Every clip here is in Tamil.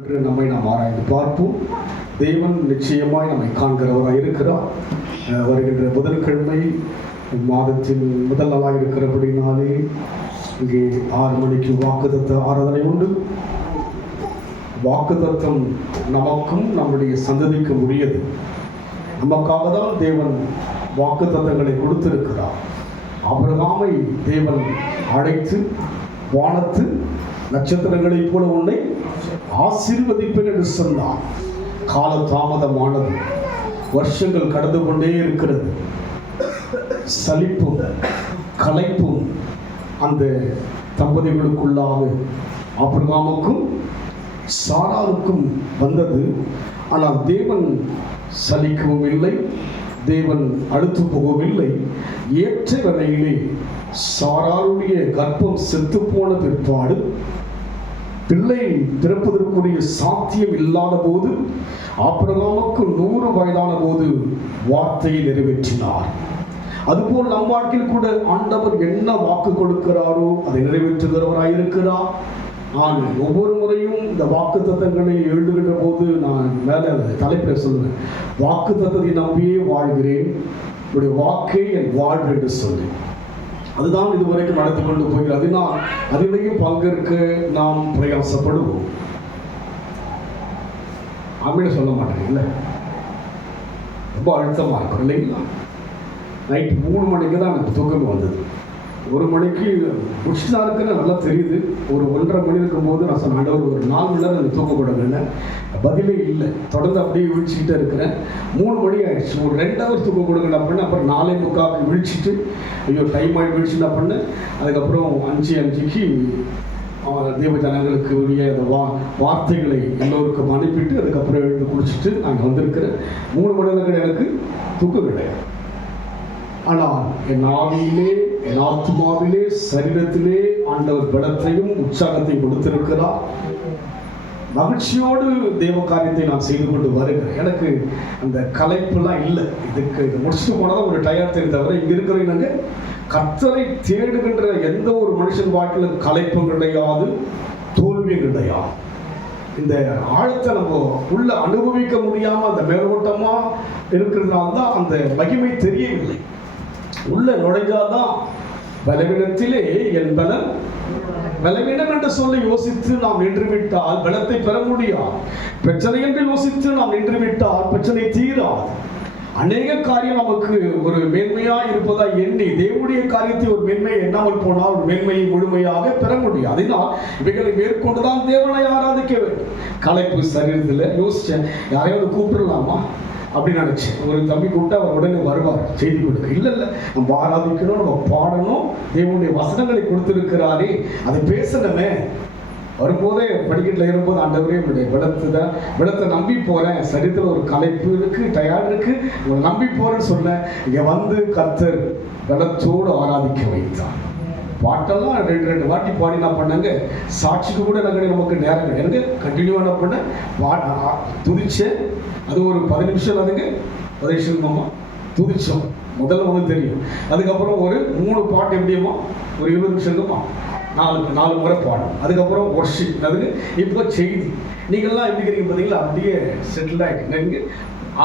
என்று நம்மை நாம் ஆராய்ந்து பார்ப்போம். தேவன் நிச்சயமாய் நம்மை காண்கிறவராய் இருக்கிறார். வருகின்ற புதன்கிழமை மாதத்தின் முதல் நாளாக இருக்கிறபடினாலே இங்கே 6 மணிக்கு வாக்குத்தத்த ஆராதனை உண்டு. வாக்குத்தத்தம் நமக்கும் நம்முடைய சந்ததிக்கும் உரியது. நமக்காக தான் தேவன் வாக்குத்தத்தங்களை கொடுத்திருக்கிறார். ஆபிரகாமை தேவன் அழைத்து வானத்து நட்சத்திரங்களைப் போல உன்னை ஆசீர்வதிப்பேன் என்று சொன்னார். கால தாமதமானது, வருஷங்கள் கடந்து கொண்டே இருக்கிறது. சலிப்பும் களைப்பும் அந்த தம்பதிகளுக்குள்ளாக ஆபிரகாமுக்கும் சாராளுக்கும் வந்தது. ஆனால் தேவன் சலிக்கவும் இல்லை, தேவன் அழுத்து போகவும் இல்லை. ஏற்ற வேளையிலே சாராளுடைய கர்ப்பம் செத்து போன பிற்பாடு பிள்ளை பிறப்பதற்குரிய சாத்தியம் இல்லாத போது ஆபிரகாமுக்கு 100 வயதான போது வார்த்தையை நிறைவேற்றினார். அதுபோல் நம் வாழ்க்கையில் கூட ஆண்டவர் என்ன வாக்கு கொடுக்கிறாரோ அதை நிறைவேற்றுகிறவராயிருக்கிறார். நான் ஒவ்வொரு முறையும் இந்த வாக்கு தத்தங்களை எழுதுகின்ற போது நான் மேலே தலைப்பில் சொல்லுவேன், வாக்கு தத்தத்தை நம்பியே வாழ்கிறேன், உடைய வாக்கே என் வாழ்வு என்று சொல்லி அதுதான் இதுவரைக்கும் நடத்தி கொண்டு போகிறோம். அதனால் அதிலேயும் பங்கேற்க நாம் பிரயாசப்படுவோம். அப்படின்னு சொல்ல மாட்டேன் இல்லை, ரொம்ப அழுத்தமாக இருக்கும் இல்லைங்களா? நைட் 3 மணிக்கு தான் எனக்கு தூக்கம் வந்தது. 1 மணிக்கு முடிச்சுதான் இருக்குன்னு நல்லா தெரியுது. ஒரு 1:30 மணி இருக்கும்போது நான் சொன்ன ஆண்டவர் ஒரு 4 மணி நேரம் எனக்கு தூக்கப்படுங்க. பதிலே இல்லை, தொடர்ந்து அப்படியே விழிச்சுக்கிட்டே இருக்கிறேன். 3 மணி ஆயிடுச்சு. ஒரு 2 ஹவர் தூக்கம் கொடுங்க அப்படின்னு அப்புறம் 4:45 விழிச்சிட்டு ஐயோ டைம் ஆகி விழிச்சுன்னா பண்ணேன். அதுக்கப்புறம் 5:05க்கு தேவ ஜனங்களுக்கு உரிய வார்த்தைகளை எல்லோருக்கும் அனுப்பிட்டு அதுக்கப்புறம் எழுந்து குடிச்சிட்டு நாங்கள் வந்திருக்கிறேன். 3 மணி நேரம் எனக்கு தூக்கம் கிடையாது. ஆனால் என் ஆவியிலே, என் ஆத்மாவிலே, சரீரத்திலே ஆண்டவர் பலத்தையும் உற்சாகத்தையும் கொடுத்திருக்கிறார். மகிழ்ச்சியோடு தேவ காரியத்தை நான் செய்து கொண்டு வருகிறேன். எனக்கு அந்த களைப்புலாம் இல்லை. இது முடிச்சுட்டு போனதான் ஒரு டயர் தெரிந்தவரை இங்கே இருக்கிறவங்க கர்த்தரை தேடுகின்ற எந்த ஒரு மனுஷன் வாழ்க்கையிலும் களைப்பும் கிடையாது, தோல்வியும் கிடையாது. இந்த ஆழத்தை நம்ம உள்ள அனுபவிக்க முடியாமல் அந்த மேலோட்டமாக இருக்கிறதுனால தான் அந்த மகிமை தெரியவில்லை. உள்ள நுழைஞ்சாதான் பலவீனத்திலே என் பலன் பலவீனம் என்று சொல்லி யோசித்து நாம் நின்றுவிட்டால் பலத்தை பெற முடியாது. பிரச்சனை என்று யோசித்து நாம் நின்றுவிட்டால் பிரச்சனை தீராது. அநேக காரியம் நமக்கு ஒரு மேன்மையா இருப்பதா எண்ணி தேவனுடைய காரியத்தை ஒரு மேன்மையை எண்ணாமல் போனால் ஒரு மேன்மையை முழுமையாக பெற முடியும். அதனால் இவைகளை மேற்கொண்டுதான் தேவனை ஆராதிக்க வேண்டும். களைப்பு சரீரத்தில் யோசிச்சேன், யாரையாவது கூப்பிடலாமா அப்படின்னு நினைச்சேன். ஒரு தம்பி கூப்பிட்டு அவர் உடனே வருவார் செய்தி கொடுக்க. இல்லை நம்ம ஆராதிக்கணும், நம்ம பாடணும், தேவனுடைய வசனங்களை கொடுத்திருக்கிறாரே அதை பேசணுமே. வரும்போதே படிக்கட்டில் இருக்கும்போது ஆண்டவரே என்னுடைய விடத்தை நம்பி போகிறேன், சரீரத்தில் ஒரு களைப்பு இருக்கு, டயர்ட் இருக்கு, உங்களை நம்பி போறேன்னு சொன்னேன். இங்கே வந்து கர்த்தர் விடத்தோடு ஆராதிக்க வைத்தார். பாட்டெல்லாம் 2 வாட்டி பாடி நான் பண்ணேங்க. சாட்சிக்கு கூட நமக்கு நேரம் கிடையாது. கண்டினியூவாக என்ன பண்ணேன், துதிச்சேன். அது ஒரு 10 நிமிஷம், அதுங்க 10 நிமிஷமா துதிச்சோம். முதல்ல ஒன்று தெரியும். அதுக்கப்புறம் ஒரு 3 பாட்டு எப்படியுமா ஒரு 20 நிமிஷமா 4 முறை பாடும். அதுக்கப்புறம் ஒர்ஷிப், அதுக்கு இப்போ செய்தி. நீங்கள்லாம் எப்படி இருக்கிறீங்க பார்த்தீங்களா? அப்படியே செட்டில் ஆகிட்டு நீங்கள்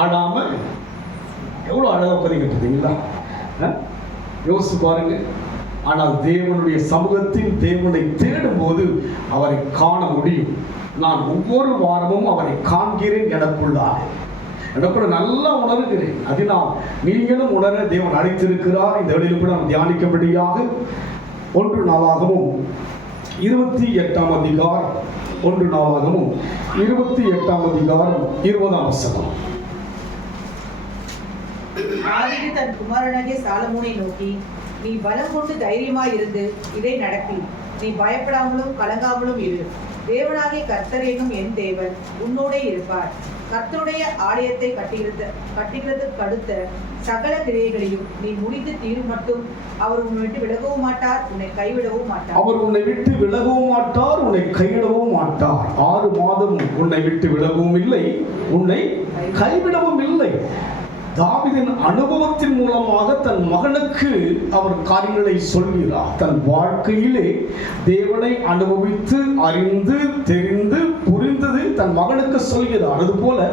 ஆடாமல் எவ்வளோ அழகாக பார்த்தீங்க பார்த்தீங்களா? யோசிச்சு பாருங்க. ஆனால் தேவனுடைய சமூகத்தில் தேவனை தேடும் போது அவரை காண முடியும். நான் ஒவ்வொரு வாரமும் அவரை காண்கிறேன் எனக்குள்ளாக. எனக்குள்ள நல்லா உணர்கிறேன். அதனால் நீங்களும் உணர தேவன் அழைத்திருக்கிறார். இந்த வழியில் கூட நாம் தியானிக்கும்படியாக 1 நாளாகமும் 28ஆம் அதிகாரம் 1 நாளாகமும் 28ஆம் அதிகாரம் 20ஆம் வசனம். தாவீது தன் குமாரனாகிய சாலமோனை நோக்கி, நீ பலம் கொண்டு தைரியமாய் இருந்து இதை நடப்பி, நீ பயப்படாமலும் கலங்காமலும் இரு. தேவனாகிய கர்த்தர் என்னும் என் தேவன் உன்னோடே இருப்பார். கர்த்தருடைய ஆலயத்தை கட்டுகிறதுக்கு அடுத்த சகல கிரியைகளையும் நீ முடித்து தீரும் மட்டும் அவர் உன்னை விட்டு விலகவும் மாட்டார், உன்னை கைவிடவும் மாட்டார். அவர் உன்னை விட்டு விலகவும் மாட்டார், உன்னை கைவிடவும் மாட்டார். 6 மாதம் உன்னை விட்டு விலகவும் இல்லை, உன்னை கைவிடவும் இல்லை. தாவீதின் அனுபவத்தின் மூலமாக தன் மகனுக்கு அவர் காரியங்களை சொல்கிறார். தன் வாழ்க்கையிலே தேவனை அனுபவித்து அறிந்து தெரிந்து புரிந்தது தன் மகனுக்கு சொல்கிறார். அதுபோல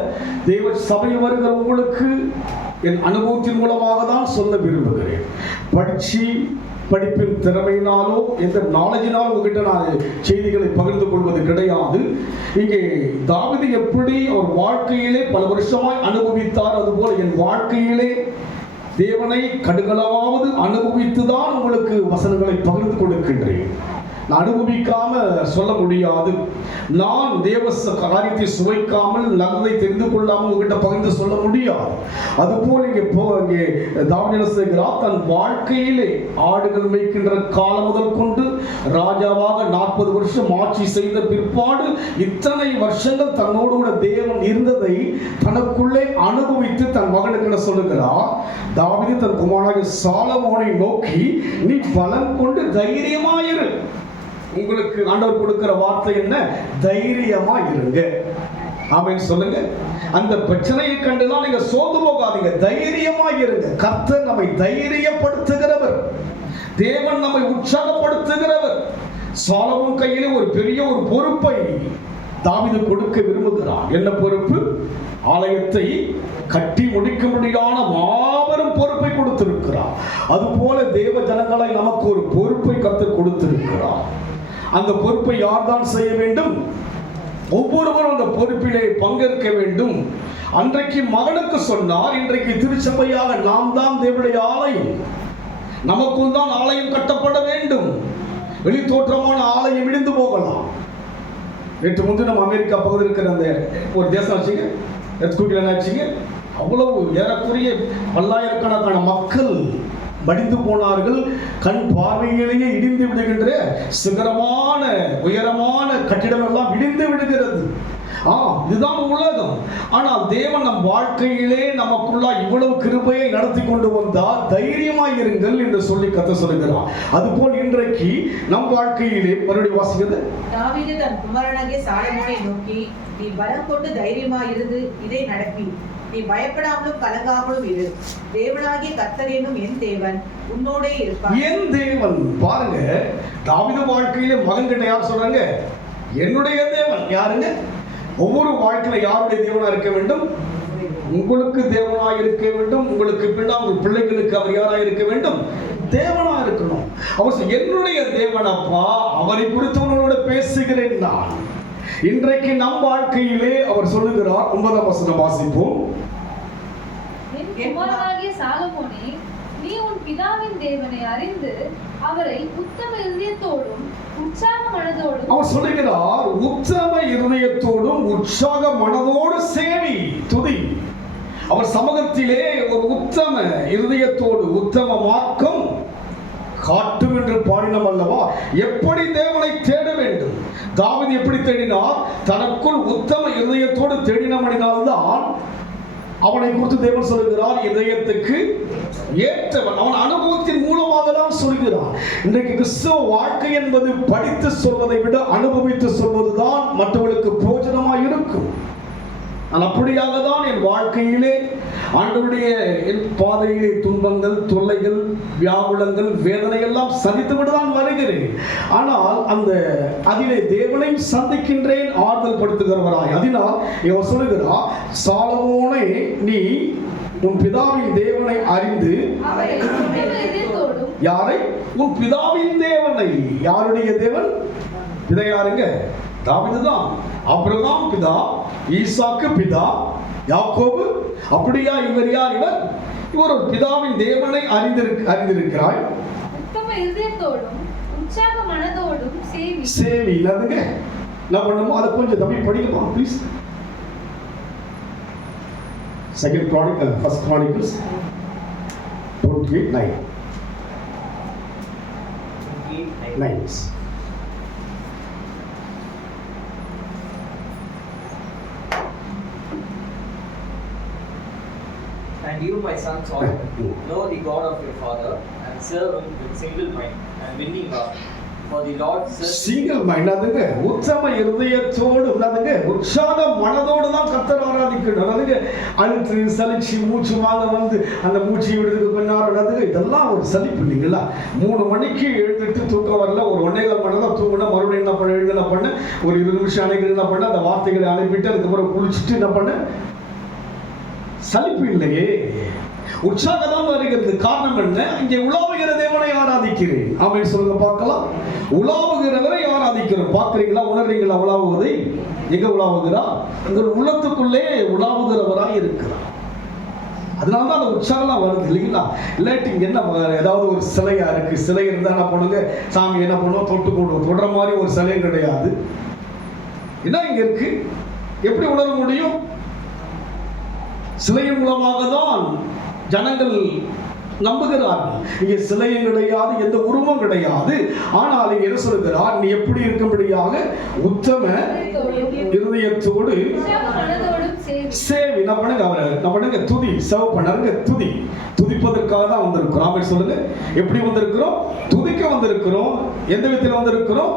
தேவ சபையில் வருகிற உங்களுக்கு என் அனுபவத்தின் மூலமாக தான் சொல்ல விரும்புகிறேன். படிப்பின் திறமையினாலோ எந்த நாலேஜினாலும் உங்ககிட்ட நான் செய்திகளை பகிர்ந்து கொள்வது கிடையாது. இங்கே தாவீது எப்படி அவர் வாழ்க்கையிலே பல வருஷமாய் அனுபவித்தார், அதுபோல என் வாழ்க்கையிலே தேவனை கடுகளவாவது அனுபவித்துதான் உங்களுக்கு வசனங்களை பகிர்ந்து கொடுக்கின்றேன். நான் அனுபவிக்காம சொல்ல முடியாது. நான் தேவ காரியத்தை சுவைக்காமல் நல்லதை தெரிந்து கொள்ளாமல் உங்ககிட்ட பகிர்ந்து சொல்ல முடியாது. அதுபோல் இங்கே தாவீது செய்கிறார், தன் வாழ்க்கையிலே ஆடுகள் மேய்க்கின்ற காலம் முதல் கொண்டு ராஜாவாக 40 வருஷம் ஆட்சி செய்த பிற்பாடு இத்தனை வருஷங்கள் தன்னோடு கூட தேவன் இருந்ததை தனக்குள்ளே அனுபவித்து தன் மகனுக்கு என்ன சொல்லுகிறார்? தாவீது தன் குமாரனாகிய சாலமோனை நோக்கி, நீ பலம் கொண்டு தைரியமாயிரு. உங்களுக்கு ஆண்டவர் கொடுக்கிற வார்த்தை என்ன? தைரியமா இருங்க. ஆமென் சொல்லுங்க. அந்த பிரச்சனையை கண்டுதான் நீங்க சோர்ந்து போகாதீங்க, தைரியமா இருங்க. கர்த்தர் நம்மை தைரியப்படுத்துகிறவர், தேவன் நம்மை உற்சாகப்படுத்துகிறவர். சாலமோன் கையிலே ஒரு பெரிய ஒரு பொறுப்பை தாவீது கொடுக்க விரும்புகிறார். என்ன பொறுப்பு? ஆலயத்தை கட்டி முடிக்க முடியாத மாபெரும் பொறுப்பை கொடுத்திருக்கிறார். அதுபோல தேவ ஜனங்களை நமக்கு ஒரு பொறுப்பை கர்த்தர் கொடுத்திருக்கிறார். அந்த பொறுப்பை யார்தான் செய்ய வேண்டும்? ஒவ்வொருவரும் அந்த பொறுப்பிலே பங்கேற்க வேண்டும். அன்றைக்கு மகனுக்கு சொன்னார், இன்றைக்கு திருச்சபையாக நாம் தான் தேவனுடைய ஆலயம், நமக்குள் தான் ஆலயம் கட்டப்பட வேண்டும். வெளி தோற்றமான ஆலயம் இடிந்து போகலாம். நேற்று முன்தினம் அமெரிக்கா பகுதியில் இருக்கிற அந்த ஒரு தேசம் வச்சுங்க, எர்த்குவேக்ல என்ன ஆச்சுங்க, அவ்வளவு ஏறக்குறைய பல்லாயிரக்கணக்கான மக்கள் மடிந்து போனார்கள். கண் பார்வையிலேயே இடிந்து விடுகின்ற சிகரமான உயரமான கட்டிடம் எல்லாம் இடிந்து விடுகிறது. இதுதான் உலகம். ஆனால் தேவன் நம் வாழ்க்கையிலே நமக்குள்ளா இவ்வளவு கிருபையை நடத்தி கொண்டு வந்தால் தைரியமாய் இருங்கள் என்று சொல்லி கர்த்தர் சொல்கிறார். அதுபோல் இன்றைக்கு நம் வாழ்க்கையிலே மறுபடியும் வாசிக்கிறது, தாவீது தன் குமாரனாகிய சாலமோனை நோக்கி, நீ பலம் கொண்டு தைரியமாய் இருந்து இதை நடப்பி, நீ பயப்படாமலும் கலங்காமலும் இரு. தேவனாகிய கர்த்தர் என்னும் என் தேவன் உன்னோடே இருப்பார். என் தேவன் பாருங்க, தாவீது வாழ்க்கையிலே மகன் கிட்ட யார் சொல்றாங்க? என்னுடைய தேவன். யாருங்க? ஒவ்வொரு வாழ்க்கையில யாருடைய தேவனா இருக்க வேண்டும்? உங்களுக்கு தேவனாக இருக்க வேண்டும். உங்களுக்கு பின்னால் உங்கள் பிள்ளைகளுக்கு அவர் யாராக இருக்க வேண்டும்? தேவனா இருக்கணும். அவர் என்னுடைய தேவனப்பா, அவரை குறித்து உங்களோட பேசுகிறேன் நான். இன்றைக்கு நம் வாழ்க்கையிலே அவர் சொல்லுகிறார். 9ஆம் வசனம் வாசிப்போம். சாலமோனே, நீ உன் பிதாவின் தேவனை அறிந்து அவரை உத்தம இதயத்தோடும் உற்சாக மனதோடும், அவர் சொல்லுகிறார், உத்தம இதயத்தோடும் உற்சாக மனதோடு சேவி, துதி. அவர் சமூகத்திலே ஒரு உத்தம இதயத்தோடு உத்தம மார்க்கம் காட்டும் என்று பாடினோம் அல்லவா? எப்படி தேவனை தேட வேண்டும்? தாவீது எப்படி தேடினார்? தனக்குள் உத்தம இதயத்தோடு தேடினபடினால்தான் அவனை குறித்து தேவன் சொல்கிறார், இதயத்துக்கு ஏற்றவன். அவன் அனுபவத்தின் மூலமாக தான் சொல்கிறார். இன்றைக்கு கிறிஸ்தவ வாழ்க்கை என்பது படித்து சொல்வதை விட அனுபவித்து சொல்வதுதான் மற்றவர்களுக்கு பிரயோஜனமாக இருக்கும். நான் அப்படியாக தான் என் வாழ்க்கையிலே ஆண்டவருடைய என் பாதையிலே துன்பங்கள், தொல்லைகள், வியாகுலங்கள், வேதனை எல்லாம் சந்தித்துவிட்டு தான் வருகிறேன். ஆனால் அந்த அதிலே தேவனை சந்திக்கின்றேன், ஆறுதல் படுத்துகிறவராய். அதனால் இவர் சொல்லுகிறார், சாலமோனே, நீ உன் பிதாவின் தேவனை அறிந்து. யாரை? உன் பிதாவின் தேவனை. யாருடைய தேவன்? பிதா யாருங்க? தாவீது தான். ஆபிரகாம் பிதா, ஈசாக்கு பிதா, யாக்கோபு. அப்படியா? இவர் யார்? இவர் ஒரு பிதாவின் தேவனை அறிந்திருக்கிறாய். உத்தம இதயத்தோடும் உற்சாக மனதோடும் சேவி. சேவி இல்லங்க என்ன பண்ணுமோ அதை கொஞ்சம் தமிழ் படிக்கமா please. Second Chronicles, First Chronicles 28:9. And you, my son Solomon, know the God of your father, and serve him with single mind and winning heart. For the Lord says, single mind அதுங்க உத்தம இதயத்தோடு உள்ளதுங்க உற்சாக மனதோடு தான் கர்த்தர் ஆராதிக்கணும். அதுக்கு அழுத்து சலிச்சு மூச்சு வாங்க வந்து அந்த மூச்சு விடுறதுக்கு பின்னாடி இதெல்லாம் ஒரு சலிப்பு இல்லைங்களா? 3 மணிக்கு எழுந்துட்டு தூக்கம் வரல, ஒரு 1.25 மணி தான் தூங்கினா, மறுபடியும் என்ன பண்ண, எழுந்து என்ன பண்ண, ஒரு 20 நிமிஷம் அணைக்கிறது என்ன பண்ண, அந்த வார்த்தைகளை அனுப்பிட்டு அதுக்கப்புறம் குளிச்சுட்டு என்ன பண்ண, சலிப்பு இல்லையே, உற்சாகம் தான் வருகிறது. காரணம் என்ன? இங்கே உலாவுகிற தேவனை ஆராதிக்கிறேன். ஆமென் சொல்லுங்க பார்க்கலாம். உலாவுகிறவரை ஆராதிக்கிறோம். பார்க்கிறீங்களா, உணர்றீங்களா உலாவுவதை? எங்க உலாவுகிறா? உங்கள் உள்ளத்துக்குள்ளே உலாவுகிறவராய் இருக்கிறார். அதனால தான் அந்த உற்சாகம்லாம் வருது இல்லைங்களா? இல்லாட்டி இங்கே என்ன, ஏதாவது ஒரு சிலையா இருக்கு, சிலை இருந்தால் என்ன பண்ணுங்க, சாமி என்ன பண்ணுவோம், தொட்டு கொண்டு தொடுற மாதிரி ஒரு சிலையும் கிடையாது. என்ன இங்க இருக்கு? எப்படி உணர முடியும்? சிலையின் மூலமாக தான் ஜனங்கள் நம்புகிறார்கள். இங்கே சிலையும் கிடையாது, எந்த உருவம் கிடையாது. ஆனால் இங்கே என்ன சொல்லுகிறார்? நீ எப்படி இருக்கும்படியாக உத்தம இருதயத்தோடு சேவி. நான் பண்ணுங்க, அவரை நான் பண்ணுங்க, துதி, சர்வ் பண்ணுங்க, துதி. துதிப்பதற்காக தான் வந்திருக்கிறோம். ஆமென் சொல்லுங்க. எப்படி வந்திருக்கிறோம்? துதிக்க வந்திருக்கிறோம். எந்த விதத்தில் வந்திருக்கிறோம்?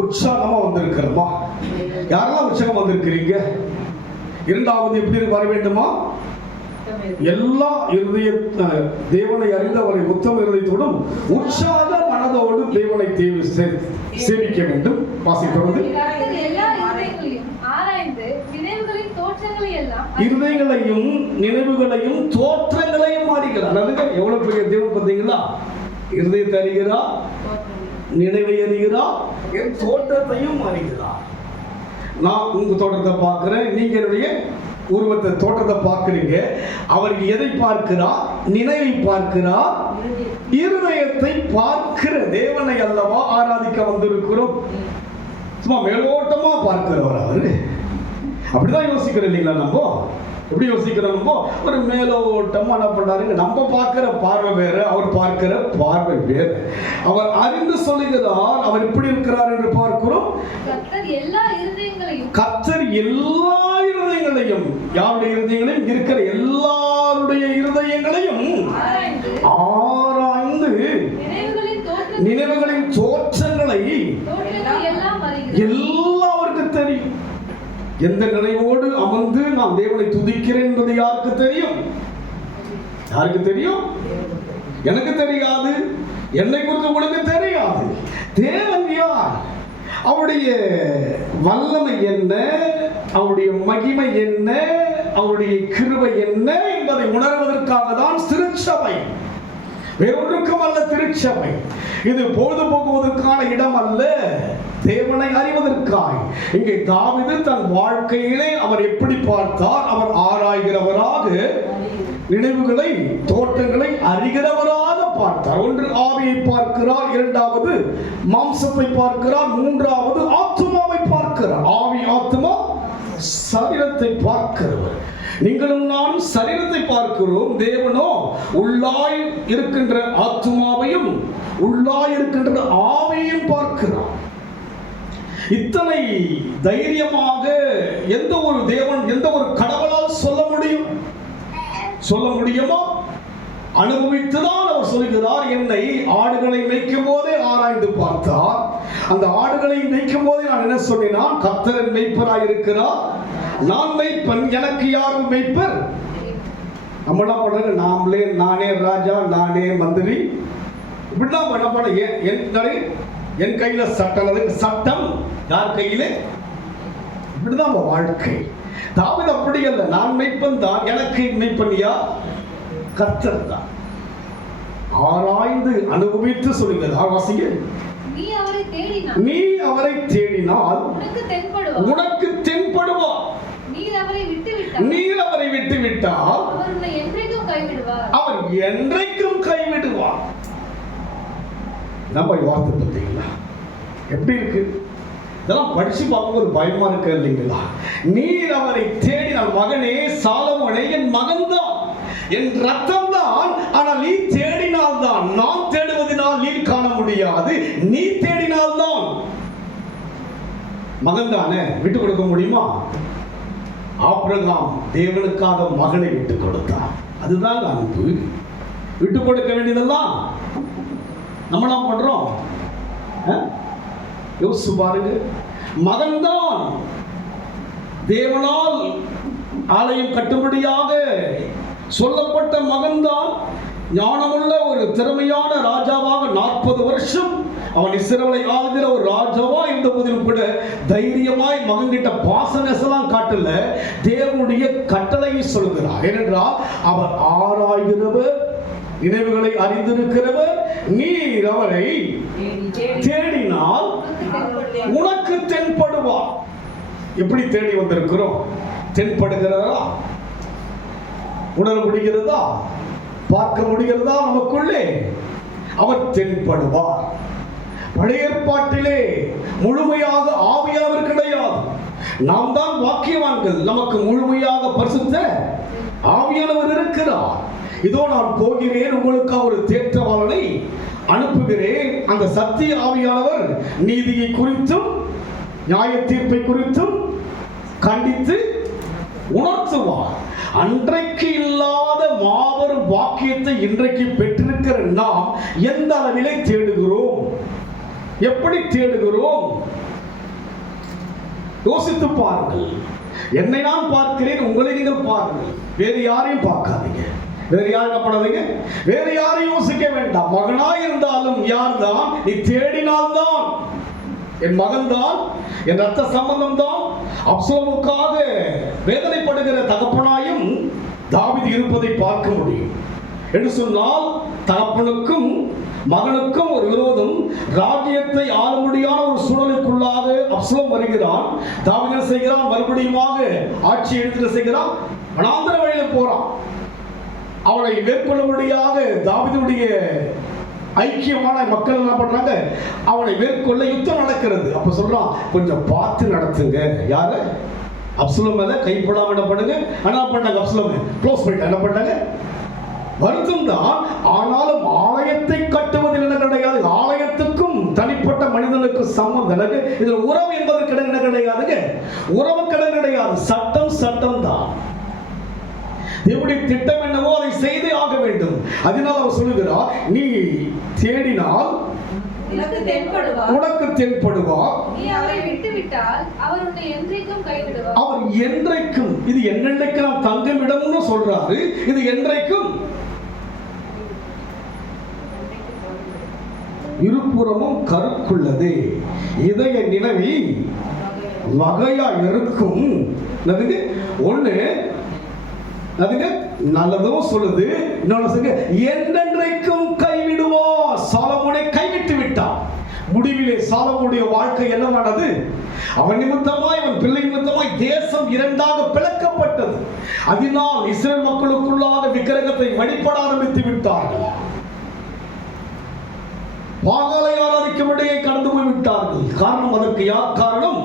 உற்சாகமா வந்திருக்கிறோமா? யாரெல்லாம் உற்சாகம் வந்திருக்கிறீங்க? இரண்டாவது எப்படி வர வேண்டுமா? எல்லா இருதய தேவனை அறிந்தவரை உத்தம இருதயத்தோடும் உற்சாக மனதோடு தேவனை சேவிக்க வேண்டும். வாசி தொடர்ந்து. இருதயங்களையும் நினைவுகளையும் தோற்றங்களையும் அறிகிறார். எவ்வளவு பெரிய தேவன் பார்த்தீங்களா? இருதயத்தை அறிகிறார், நினைவை அறிகிறார், என் தோற்றத்தையும் அறிகிறார். நான் உங்க தோற்றத்தை பார்க்கிறேன், நீங்க என்னுடைய உருவத்தை தோற்றத்தை பார்க்கிறீங்க. அவர் எதை பார்க்கிறார்? நினைவை பார்க்கிறார், இருதயத்தை பார்க்கிற தேவனை அல்லவா ஆராதிக்க வந்திருக்கிறோம். சும்மா மேலோட்டமா பார்க்கிறவர் அவரு. அப்படிதான் யோசிக்கிறோம் இல்லைங்களா? நம்ம எப்படி யோசிக்கிறோம்? ஒரு மேலோட்டமா என்ன பண்றாருங்க, நம்ம பார்க்கிற பார்வை வேற, அவர் பார்க்கிற பார்வை வேற. அவர் அறிந்து சொல்லுகிறார், அவர் எப்படி இருக்கிறார் என்று பார்க்கிறோம். கர்த்தர் எல்லா இருதயங்களையும், யாருடைய இருதயங்களையும், இருக்கிற எல்லாருடைய இருதயங்களையும் ஆராய்ந்து நினைவுகளின் தோற்றங்களை எல்லாருக்கும் தெரியும். எந்த நினைவோடு அமர்ந்து நான் தேவனை துதிக்கிறேன் என்பது யாருக்கு தெரியும்? யாருக்கு தெரியும்? எனக்கு தெரியாது. என்னை குறித்து உங்களுக்கு தெரியாது. தேவன் யார்? அவருடைய வல்லமை என்ன, அவருடைய மகிமை என்ன, அவருடைய கிருபை என்ன என்பதை உணர்வதற்காக தான் திருச்சபை. வேறொன்றுக்கும் அல்ல திருச்சபை. இது பொழுதுபோக்குவதற்கான இடம் அல்ல, தேவனை அறிவதற்காய். இங்கே தாவீது தன் வாழ்க்கையிலே அவர் எப்படி பார்த்தார்? அவர் ஆராய்கிறவராக, நினைவுகளை தோற்றங்களை அறிகிறவராக பார்த்தார். ஒன்று ஆவியை பார்க்கிறார், இரண்டாவது மாம்சத்தை பார்க்கிறார், மூன்றாவது ஆத்துமாவை பார்க்கிறார். ஆவி, ஆத்துமா, சரீரத்தை பார்க்கிறவர். நீங்களும் நான் சரீரத்தை பார்க்கிறோம், தேவனோ உள்ளாய் இருக்கின்ற ஆத்துமாவையும் உள்ளாய் இருக்கின்ற ஆவியையும் பார்க்கிறார். இத்தனை தைரியமாக எந்த ஒரு தேவன், எந்த ஒரு கடவுளால் சொல்ல முடியும்? சொல்ல முடியுமா? அனுபவித்துதான் அவர் சொல்கிறார். என்னை ஆடுகளை மேய்க்கும் போதே ஆராய்ந்து பார்த்தார். அந்த ஆடுகளை மேய்க்கும் போதே நான் என்ன சொன்னேன்? கர்த்தர் மேய்ப்பராய் இருக்கிறார், நான் மேய்ப்பன், எனக்கு யாரும் மேய்ப்பர்? நம்ம என்ன பண்றாங்க? நாமளே, நானே ராஜா, நானே மந்திரி, இப்படிதான் என்ன பண்ண, என் கையில சட்டம், அதுக்கு சட்டம் யார் கையிலே? இப்படிதான் வாழ்க்கை. தாவீது அப்படி அல்ல. நான் மெய்ப்பன் தான், எனக்கு மெய்ப்பன் யார்? கர்த்தர் தான். ஆராய்ந்து அனுபவித்து சொல்லுங்கள். வாசிங்க. நீ அவரை தேடினால் உனக்கு தென்படுவார். நீர் அவரை விட்டு விட்டால் அவர் என்றைக்கும் கைவிடுவார். நம்ம வார்த்தை பார்த்தீங்களா எப்படி இருக்கு? இதெல்லாம் படிச்சு பார்க்கும்போது பயமா இருக்கு இல்லைங்களா? நீர் அவரை தேடினால், மகனே சாலமோனே, என் மகன் தான், என் ரத்தம் தான், ஆனால் நீ தேடினால் தான். நான் தேடுவதனால் நீ காண முடியாது, நீ தேடினால் தான். மகன் தானே, விட்டு கொடுக்க முடியுமா? ஆபிரகாம் தேவனுக்காக மகனை விட்டு கொடுத்தான். அதுதான் அன்பு. விட்டு கொடுக்க வேண்டியதெல்லாம் நம்மளாம் பண்றோம். யோசிச்சு பாருங்க. மகன்தான் தேவனால் ஆலயம் கட்டும்படியாக சொல்லப்பட்ட மகன்தான் ஞானமுள்ள ஒரு திறமையான ராஜாவாக 40 வருஷம் அவன் இஸ்ரவேலை ஆளுகிற ஒரு ராஜாவா இருந்த போதிலும் கூட தைரியமாய் மகன்கிட்ட பாசனெல்லாம் காட்டல, தேவனுடைய கட்டளையை சொல்கிறார். ஏனென்றால் அவர் ஆராய்கிறவர், நினைவுகளை அறிந்திருக்கிறவர். நீர் அவரை தேடினால் உனக்கு தென்படுவார். எப்படி தேடி வந்திருக்கிறோம்? தென்படுகிறதா? உணர முடிகிறதா? பார்க்க முடிகிறதா? நமக்குள்ளே அவர் தென்படுவார். பழைய ஏற்பாட்டிலே முழுமையாக ஆவியானவர் கிடையாது. நாம் தான் வாக்கியவான்கள். நமக்கு முழுமையாக பரிசுத்த ஆவியானவர் இருக்கிறார். இதோ நான் போகிறேன், உங்களுக்காக ஒரு தேற்றவாளனை அனுப்புகிறேன். அந்த சத்திய ஆவியானவர் நீதியை குறித்தும் நியாய தீர்ப்பை குறித்தும் கண்டித்து உணர்த்துவார். அன்றைக்கு இல்லாத மாபெரும் வாக்கியத்தை இன்றைக்கு பெற்றிருக்கிற நாம் எந்த அளவிலே தேடுகிறோம்? எப்படி தேடுகிறோம்? யோசித்து பாருங்கள். என்னை நான் பார்க்கிறேன், உங்களை நீங்கள் பாருங்கள். வேறு யாரையும் பார்க்காதீங்க. வேறு யாரும் பண்ணாதீங்க. வேறு யாரையும் யோசிக்க வேண்டாம். மகனாய் இருந்தாலும் யார் தான்? நீ தேடினால்தான். என் மகன் தான், என் ரத்த சம்பந்தம் தான். அப்சலோமுக்காக வேதனைப்படுகிற தகப்பனாயும் தாவீது இருப்பதை பார்க்க முடியும். என்று சொன்னால் தகப்பனுக்கும் மகனுக்கும் ஒரு விரோதம். ராஜ்யத்தை ஆள முடியாத ஒரு சூழலுக்குள்ளாக அப்சலோம் வருகிறான். தாவீது செய்கிறான், மறுபடியுமாக ஆட்சி எடுத்து செய்கிறான், வனாந்தர வழியில் போறான். அவனை மேற்கொள்ளும்படியாக தாவீதுடைய ஐக்கியமான மக்கள் என்ன பண்றாங்க? அவனை மேற்கொள்ள யுத்தம் நடக்கிறது. அப்ப சொல்றான், கொஞ்சம் பார்த்து நடத்துங்க. யாரு? அப்சலோம் மேல கைப்படாம என்ன பண்ணுங்க? என்ன பண்ணாங்க? அப்சலோம் க்ளோஸ் பண்ணிட்டு என்ன பண்ணாங்க? வருத்தம் தான். ஆனாலும் ஆலயத்தை கட்டுவதில் என்ன கிடையாது. ஆலயத்துக்கும் தனிப்பட்ட மனிதனுக்கு சம்பந்தம். இதுல உறவு என்பது என்ன கிடையாதுங்க. உறவு கிடையாது. சட்டம் சட்டம் தான். தேவனுடைய திட்டம் என்னவோ அதை செய்தே ஆக வேண்டும். அதனால் அவர் சொல்லுகிறார், நீ தேடினால் உனக்கு தென்படுவார். நீ அவரை விட்டுவிட்டால் அவர் உன்னை என்றைக்கும் கைவிடுவார். அவர் என்றைக்கும், இது என்னென்றைக்கு நாம் தங்கும் இடம்னு சொல்றாரு. இது என்றைக்கும் இருபுறமும் கருக்குள்ளது. இதய நினைவி வகையா இருக்கும். ஒண்ணு நல்லதும் சொல்லுது, இன்னொன்னு என்றென்றைக்கும் கைவிடுவார். சாலமோனை கைவிட்டு விட்டார். முடிவிலே சாலமோனுடைய வாழ்க்கை என்னவானது? அவன் நிமித்தமாய், அவன் பிள்ளை நிமித்தமாய் தேசம் இரண்டாக பிளக்கப்பட்டது. அதனால் இஸ்ரேல் மக்களுக்குள்ளாக விக்கிரகத்தை வழிபட ஆரம்பித்து விட்டார்கள். பாகாலை ஆராதிக்கும்படியே கடந்து போய் விட்டார்கள். காரணம், அதற்கு யார் காரணம்?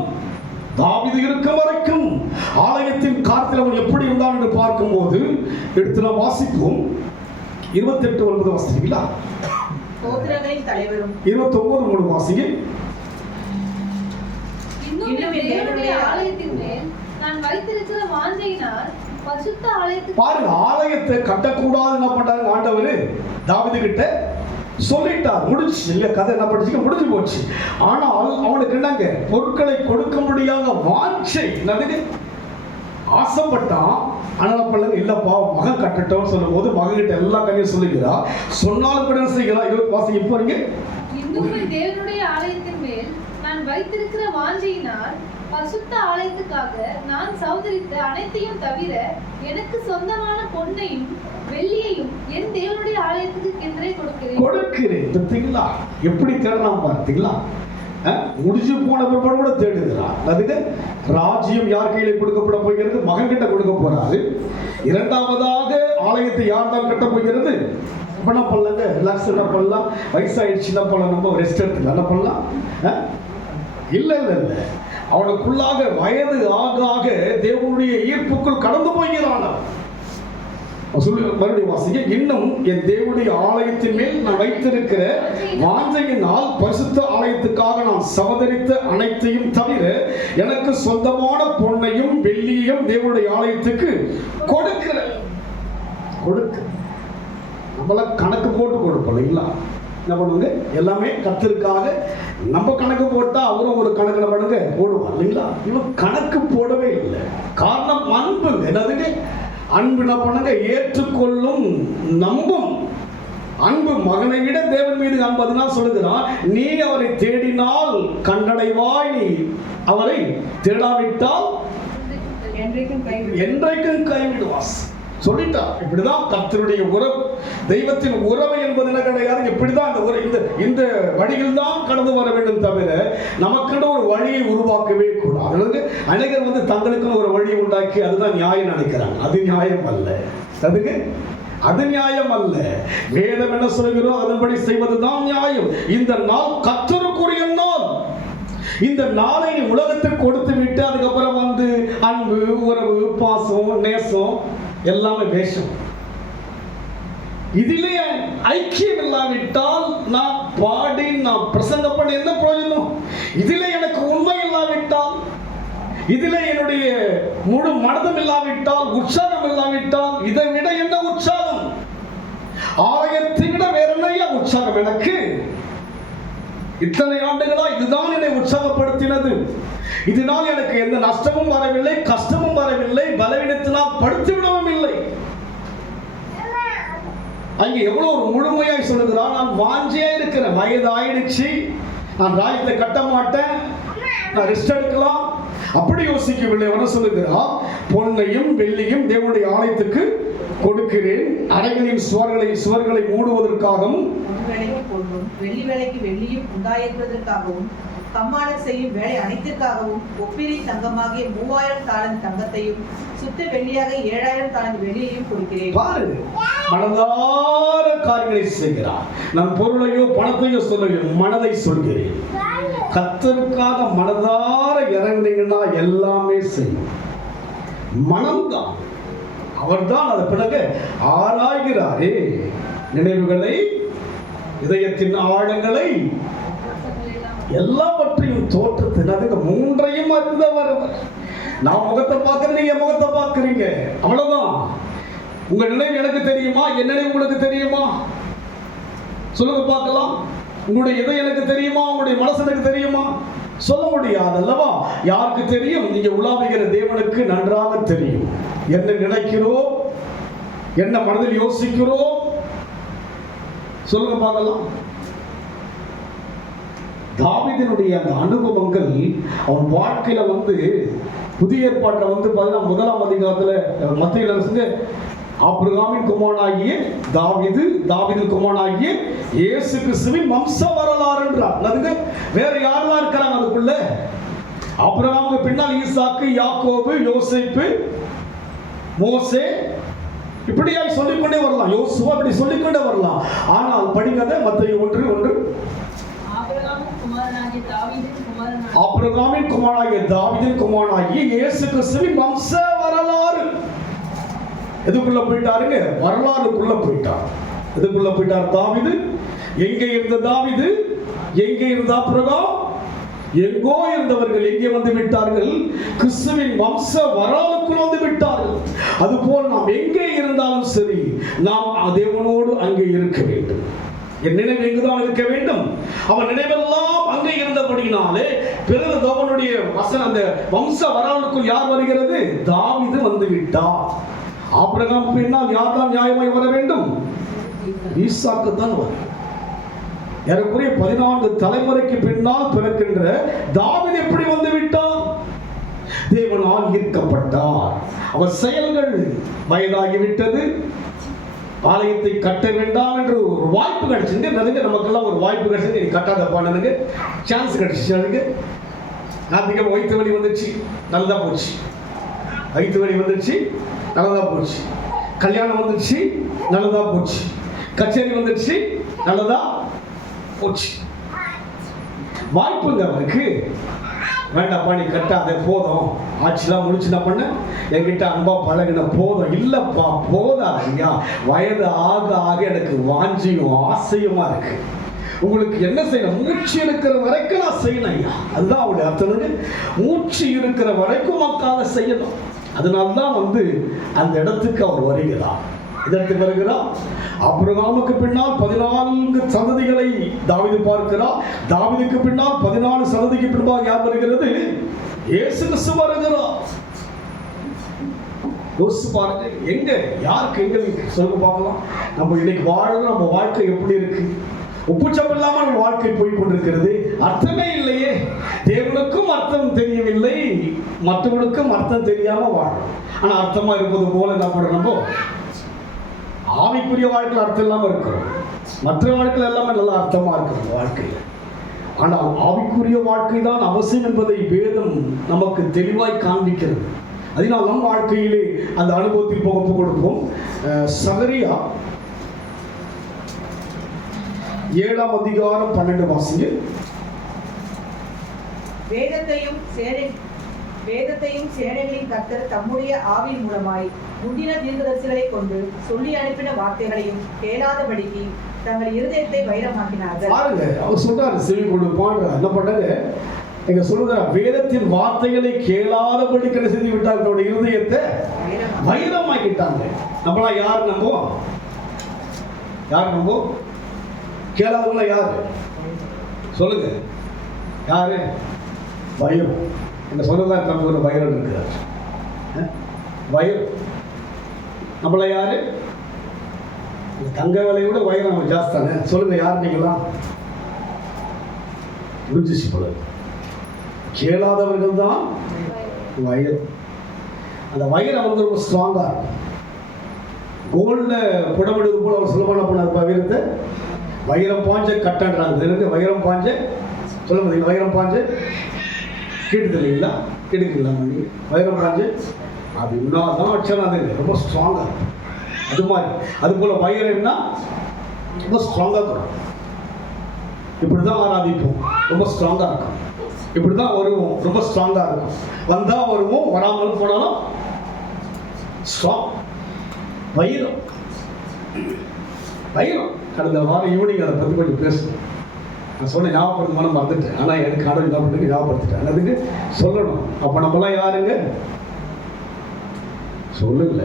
தாவீது இருக்கும் வரைக்கும் ஆலயத்தின் காலத்தில் அவன் எப்படி இருந்தான் என்று பார்க்கும்போது எடுத்து நாம் வாசிப்போம். 28:9 வாசிங்களா? கோத்திரங்களின் தலைவரும் 29:3 வாசிங்க. இன்னும் தேவனுடைய ஆலயத்தின் மேல் நான் வைத்திருக்கிற வாஞ்சையினால் பரிசுத்த ஆலயத்துக்கு பாருங்க, ஆலயத்தை கட்டக்கூடாது என்ன பண்றாங்க ஆண்டவர்? தாவீது கிட்ட சொல்லிட்டார். முடிச்சு இல்ல, கதை என்ன படிச்சுக்க முடிஞ்சு போச்சு. ஆனால் அவனுக்கு என்னங்க, பொருட்களை கொடுக்கும்படியாக வாஞ்சை என்னது, ஆசைப்பட்டான். ஆனால் பல்லங்க இல்லப்பா மகன் கட்டட்டும் சொல்லும் போது மகன் கிட்ட எல்லா கதையும் சொல்லுகிறா. சொன்னாலும் கூட செய்கிறா. 20 வாசிங்க போறீங்க. இன்னும் தேவனுடைய ஆலயத்தின் மேல் நான் வைத்திருக்கிற வாஞ்சையினால் பரிசுத்த ஆலயத்துக்காக நான் சௌதரித்த அனைத்தையும் தவிர எனக்கு சொந்தமான பொன்னையும் வெள்ளியையும் என் தேவனுடைய ஆலயத்துக்கு என்றே கொடுக்கிறேன். பார்த்தீங்களா எப்படி தேடலாம்? பார்த்தீங்களா? முடிஞ்சு போன பிற்பாடு கூட தேடுகிறார். அதுக்கு ராஜ்யம் யார் கையில கொடுக்கப்பட போகிறது? மகன் கிட்ட கொடுக்க போறாரு. இரண்டாவதாக ஆலயத்தை யார் தான் கட்ட போகிறது? என்ன பண்ணலாங்க, ரிலாக்ஸ் என்ன பண்ணலாம், வயசாயிடுச்சு என்ன பண்ணலாம், நம்ம ரெஸ்ட் எடுத்துக்கலாம் என்ன பண்ணலாம்? இல்ல இல்ல இல்ல, அவனுக்குள்ளாக வயது ஆக ஆக தேவனுடைய ஈர்ப்புக்குள் கடந்து போகிறான். சொல்லி மறுபடியும் வாசிங்க. இன்னும் என் தேவனுடைய ஆலயத்தின் மேல் நான் வைத்திருக்கிற வாஞ்சையினால் பரிசுத்த ஆலயத்துக்காக நான் சவதரித்த அனைத்தையும் தவிர எனக்கு சொந்தமான பொன்னையும் வெள்ளியையும் தேவனுடைய ஆலயத்துக்கு கொடுக்கிறேன். நம்மள கணக்கு போட்டு கொடுப்போம் இல்லைங்களா? என்ன பண்ணுங்க, எல்லாமே கர்த்தருக்காக நம்ம கணக்கு போட்டா அவரும் ஒரு கணக்கு பண்ணுங்க போடுவார் இல்லைங்களா? இவன் கணக்கு போடவே இல்லை. காரணம் அன்பு. என்னது? என்னங்க அன்பு என்ன பண்ணுங்க, ஏற்றுக்கொள்ளும், நம்பும். அன்பு மகனை விட தேவன் மீது அன்பு. அதனால் சொல்லுகிறான், நீ அவரை தேடினால் கண்டடைவாய், நீ அவரை தேடாவிட்டால் என்றைக்கும் கைவிடுவாஸ் சொல்லிட்டா. இப்படிதான் கர்த்தருடைய உறவு, தெய்வத்தின் உறவு என்பது என்ன கிடையாது. இப்படிதான் இந்த வழியில் தான் கடந்து வர வேண்டும் தவிர நமக்குன்னு ஒரு வழியை உருவாக்கவே கூடாது. அநேகர் தங்களுக்குன்னு ஒரு வழியை உண்டாக்கி அதுதான் நியாயம் நினைக்கிறாங்க. அது நியாயம் அல்ல. அது நியாயம் அல்ல. வேதம் என்ன சொல்கிறோம் அதன்படி செய்வதுதான் நியாயம். இந்த நாள் கர்த்தருக்குரிய நாள். இந்த நாளை உலகத்துக்கு கொடுத்து விட்டு அதுக்கப்புறம் அன்பு, உறவு, பாசம், நேசம் எல்லாமே வேஷம். இதிலே ஐக்கியம் இல்லாவிட்டால் நான் பாடி நான் பிரசங்கம் பண்ண என்ன பிரயோஜனம்? இதிலே எனக்கு உண்மை இல்லாவிட்டால், இதிலே என்னுடைய முழு மனதும் இல்லாவிட்டால், உற்சாகம் இல்லாவிட்டால், இதை விட என்ன உற்சாகம்? ஆலயத்தை விட வேற என்னையா உற்சாகம் எனக்கு? இத்தனை ஆண்டுகளா இதுதான் என்னை உற்சாகப்படுத்தினது. இதனால் எனக்கு எந்த நஷ்டமும் வரவில்லை, கஷ்டமும் வரவில்லை, பலவீனத்தினால் படுத்து விடவும் இல்லை. அங்கே எவ்வளவு ஒரு முழுமையாய் சொல்லுகிறான், நான் வாஞ்சியா இருக்கிறேன், வயது ஆயிடுச்சு, நான் ராயத்தை கட்ட மாட்டேன், நான் ரெஸ்ட் எடுக்கலாம், அப்படி யோசிக்கவில்லை. என்ன சொல்லுகிறான், பொன்னையும் வெள்ளியும் தேவனுடைய ஆலயத்துக்கு கொடுக்கிறேன், அறைகளின் சுவர்களை மூடுவதற்காகவும், வெள்ளி வேலைக்கு வெள்ளியும் உண்டாயிருப்பதற்காகவும், கம்மாளர் செய்யும் வேலை அனைத்திற்காகவும் ஒப்பிரி தங்கமாகிய 3000 தாலந்து தங்கத்தையும் சுத்த வெள்ளியாக 7000 தாலந்து வெள்ளியையும் கொடுக்கிறேன். பாருங்க, மனதார காரியங்களை செய்கிறார். நான் பொருளையோ பணத்தையோ சொல்லுகிறேன், மனதை சொல்கிறேன். கர்த்தருக்காக மனதார இறங்குனீங்கன்னா எல்லாமே செய்யும். மனம்தான், அவர்தான் அதை பிறகு ஆராய்கிறாரே, நினைவுகளை, இதயத்தின் ஆழங்களை, எல்லாவற்றையும் தோற்றத்தின் மூன்றையும் அறிந்தவர். நான் முகத்தை பார்க்கறேன், நீங்க முகத்தை பார்க்கறீங்க, அவ்வளவுதான். உங்க நினைவு எனக்கு தெரியுமா? என் நினைவு உங்களுக்கு தெரியுமா? சொல்லுங்க பார்க்கலாம். உங்களுடைய இதயம் எனக்கு தெரியுமா? உங்களுடைய மனசு எனக்கு தெரியுமா? சொல்ல முடியாது அல்லவா? யாருக்கு தெரியும்? நீங்க உலாவுகிற தேவனுக்கு நன்றாக தெரியும். என்ன நினைக்கிறோம், என்ன மனதில் யோசிக்கிறோம், சொல்லுங்க பார்க்கலாம். தாவீதினுடைய அந்த அனுபவங்கள் அவன் வாழ்க்கையில புதிய ஏற்பாட்டில் முதலாம் அதிகாரத்தில் மத்தியில ஆபிரகாமின் குமாரனாகிய தாவீது, தாவீதின் குமாரனாகிய இயேசு கிறிஸ்துவின் வம்ச வரலாறு என்றார். வேற யாரெல்லாம் இருக்கிறாங்க அதுக்குள்ள? ஆபிரகாமுக்கு பின்னால் ஈசாக்கு, யாக்கோபு, யோசேப்பு, மோசே, இப்படியாய் சொல்லிக்கொண்டே வரலாம். யோசுவா, இப்படி சொல்லிக்கொண்டே வரலாம். ஆனால் படிக்காத மத்தேயு 1:1, ஆபிரகாமின் குமாரனாகிய தாவீதின் குமாரனாகிய இயேசு கிறிஸ்துவின் வம்ச வரலாறு. எதுக்குள்ள போயிட்டாருங்க? வரலாறுக்குள்ள போயிட்டார். எதுக்குள்ள போயிட்டார்? தாவீது. எங்கே இருந்த தாவீது? எங்கே இருந்த ஆபிரகாம்? எங்கோ இருந்தவர்கள் எங்கே வந்து விட்டார்கள்? கிறிஸ்துவின் வம்ச வரலாறுக்குள் வந்து விட்டார்கள். அதுபோல் நாம் எங்கே இருந்தாலும் சரி, நாம் தேவனோடு அங்கே இருக்க வேண்டும். என் நினைவு எங்குதான் இருக்க வேண்டும்? அவன் நினைவெல்லாம் அங்கே இருந்தபடினாலே பிறகு தேவனுடைய வசனம், அந்த வம்ச வரலாறுக்குள் யார் வருகிறது? தாவீது வந்து விட்டார். ஆபிரகாம் பின்னால் யார் தான் நியாயமாய் வர வேண்டும்? ஈசாக்கு தான் வரும். ஏறக்குறைய 14 தலைமுறைக்கு பின்னால் பிறக்கின்ற தாவீது எப்படி வந்து விட்டார்? தேவனால் ஈர்க்கப்பட்டார். அவர் செயல்கள் வயதாகிவிட்டது, ஆலயத்தை கட்ட வேண்டாம் என்று ஒரு வாய்ப்பு கிடைச்சிருந்து. நமக்கெல்லாம் ஒரு வாய்ப்பு கிடைச்சது, கட்டாத பாடுறதுக்கு சான்ஸ் கிடைச்சிச்சு. அதிகம் வயிற்று வலி வந்துச்சு, நல்லதா போச்சு. வயிற்று வலி வந்துச்சு, நல்லதா போச்சு. கல்யாணம் வந்துச்சு, நல்லதா போச்சு. கச்சேரி வந்துச்சு, நல்லதா போச்சு. வாய்ப்புங்க அவருக்கு. வேண்டாப்பா நீ கட்டாத, போதும், ஆட்சிலாம் முடிச்சு நான் பண்ண, என்கிட்ட அன்பா பழகின, போதும். இல்லப்பா போதா ஐயா, வயது ஆக ஆக எனக்கு வாஞ்சியும் ஆசையுமா இருக்கு. உங்களுக்கு என்ன செய்யணும்? மூச்சு இருக்கிற வரைக்கும் நான் செய்யணும் ஐயா. அதுதான் அவருடைய அர்த்தம். மூச்சு இருக்கிற வரைக்கும் மக்களாக செய்யணும். அதனால்தான் அந்த இடத்துக்கு அவர் வருகிறார். இதற்கு வருகிறார். ஆபிரகாமுக்கு பின்னால் 14 சந்ததிகளை தாவீது பார்க்கிறார். தாவீதுக்கு பின்னால் 14 சந்ததிக்கு பின்னால் யார் வருகிறது? இயேசு கிறிஸ்து வருகிறார். யோசிச்சு பாருங்க, எங்க யாருக்கு எங்க இருக்கு சொல்லுங்க பார்க்கலாம். நம்ம இன்னைக்கு வாழணும், நம்ம வாழ்க்கை எப்படி இருக்கு? உப்புச்சம் இல்லாமல் நம்ம வாழ்க்கை போய் கொண்டிருக்கிறது. அர்த்தமே இல்லையே. தேவனுக்கும் அர்த்தம் தெரியவில்லை, மற்றவனுக்கும் அர்த்தம் தெரியாம வாழும். ஆனா அர்த்தமா இருப்பது போல என்ன பண்றோம்? நம்ம ஆவிக்குரிய வாழ்க்கையில் அர்த்தம் இல்லாம இருக்கிறோம், மற்ற வாழ்க்கையில் எல்லாமே நல்லா அர்த்தமா இருக்கிறோம் வாழ்க்கையில். ஆனால் ஆவிக்குரிய வாழ்க்கை தான் அவசியம் என்பதை வேதம் நமக்கு தெளிவாய் காண்பிக்கிறது. அதனால் நம் வாழ்க்கையிலே அந்த அனுபவத்தில் போக கொடுப்போம். சகரியா 7ஆம் அதிகாரம் 12 வாசிங்க. வேதத்தையும் சேனைகளின் கர்த்தர் தம்முடைய ஆவியின் மூலமாய் முந்தின தீர்க்கதரிசிகளை கொண்டு சொல்லி அனுப்பின வார்த்தைகளையும் கேளாதபடிக்கு தங்கள் இருதயத்தை வைரமாக்கினார்கள். பாருங்க, அவர் சொல்றாரு செவி கொடுப்பான். என்ன பண்ணாரு? எங்க சொல்லுகிறார், வேதத்தின் வார்த்தைகளை கேளாதபடி என்ன செய்து விட்டார்? தன்னுடைய இருதயத்தை வைரமாக்கிட்டாங்க. நம்மளா யார் நம்புவோம்? யார் நம்புவோம்? கேளாதவங்கள யாரு சொல்லுங்க? யாரு? வைரம். என்ன சொல்றதா? நமக்கு ஒரு வைரம் இருக்கிறார். வைரம் நம்மள யாரு? தங்க விலையை விட வைரம் ஜாஸ்தானே. சொல்லுங்க, யார் நீங்களா? முடிஞ்சிச்சு போல. கேளாதவர்கள் தான் வைரம். அந்த வைரம் வந்து ரொம்ப ஸ்ட்ராங்கா இருக்கும். கோல்ட்ல புடமிடுவது போல அவர் சுலபமான போனார். வைரத்தை வைரம் பாஞ்ச கட்டன்றாங்க. வைரம் பாஞ்ச சொல்ல முடியும். வைரம் பாஞ்ச கேட்டுது இல்லைங்களா? கேட்டுக்கலாம். வைரம் பாஞ்சு அது இன்னும் தான் அச்சனா, அது ரொம்ப ஸ்ட்ராங்கா இருக்கும். அது மாதிரி அது போல வைரம்னா ரொம்ப ஸ்ட்ராங்கா இருக்கும். இப்படிதான் ஆராதிப்போம், ரொம்ப ஸ்ட்ராங்கா இருக்கும். இப்படிதான் வருவோம், ரொம்ப ஸ்ட்ராங்கா இருக்கும். வந்தா வருவோம், வராமல் போனாலும் ஸ்ட்ராங். வைரம் வைரம். கடந்த வாரம் ஈவினிங் அதை பற்றி கொஞ்சம் பேசணும். நான் சொன்ன ஞாபகப்படுத்த மறந்துட்டேன். ஆனால் எனக்கு கடவுள் என்ன பண்ணுறது ஞாபகப்படுத்திட்டேன். அதுக்கு சொல்லணும். அப்போ நம்மளாம் யாருங்க சொல்லுங்கள?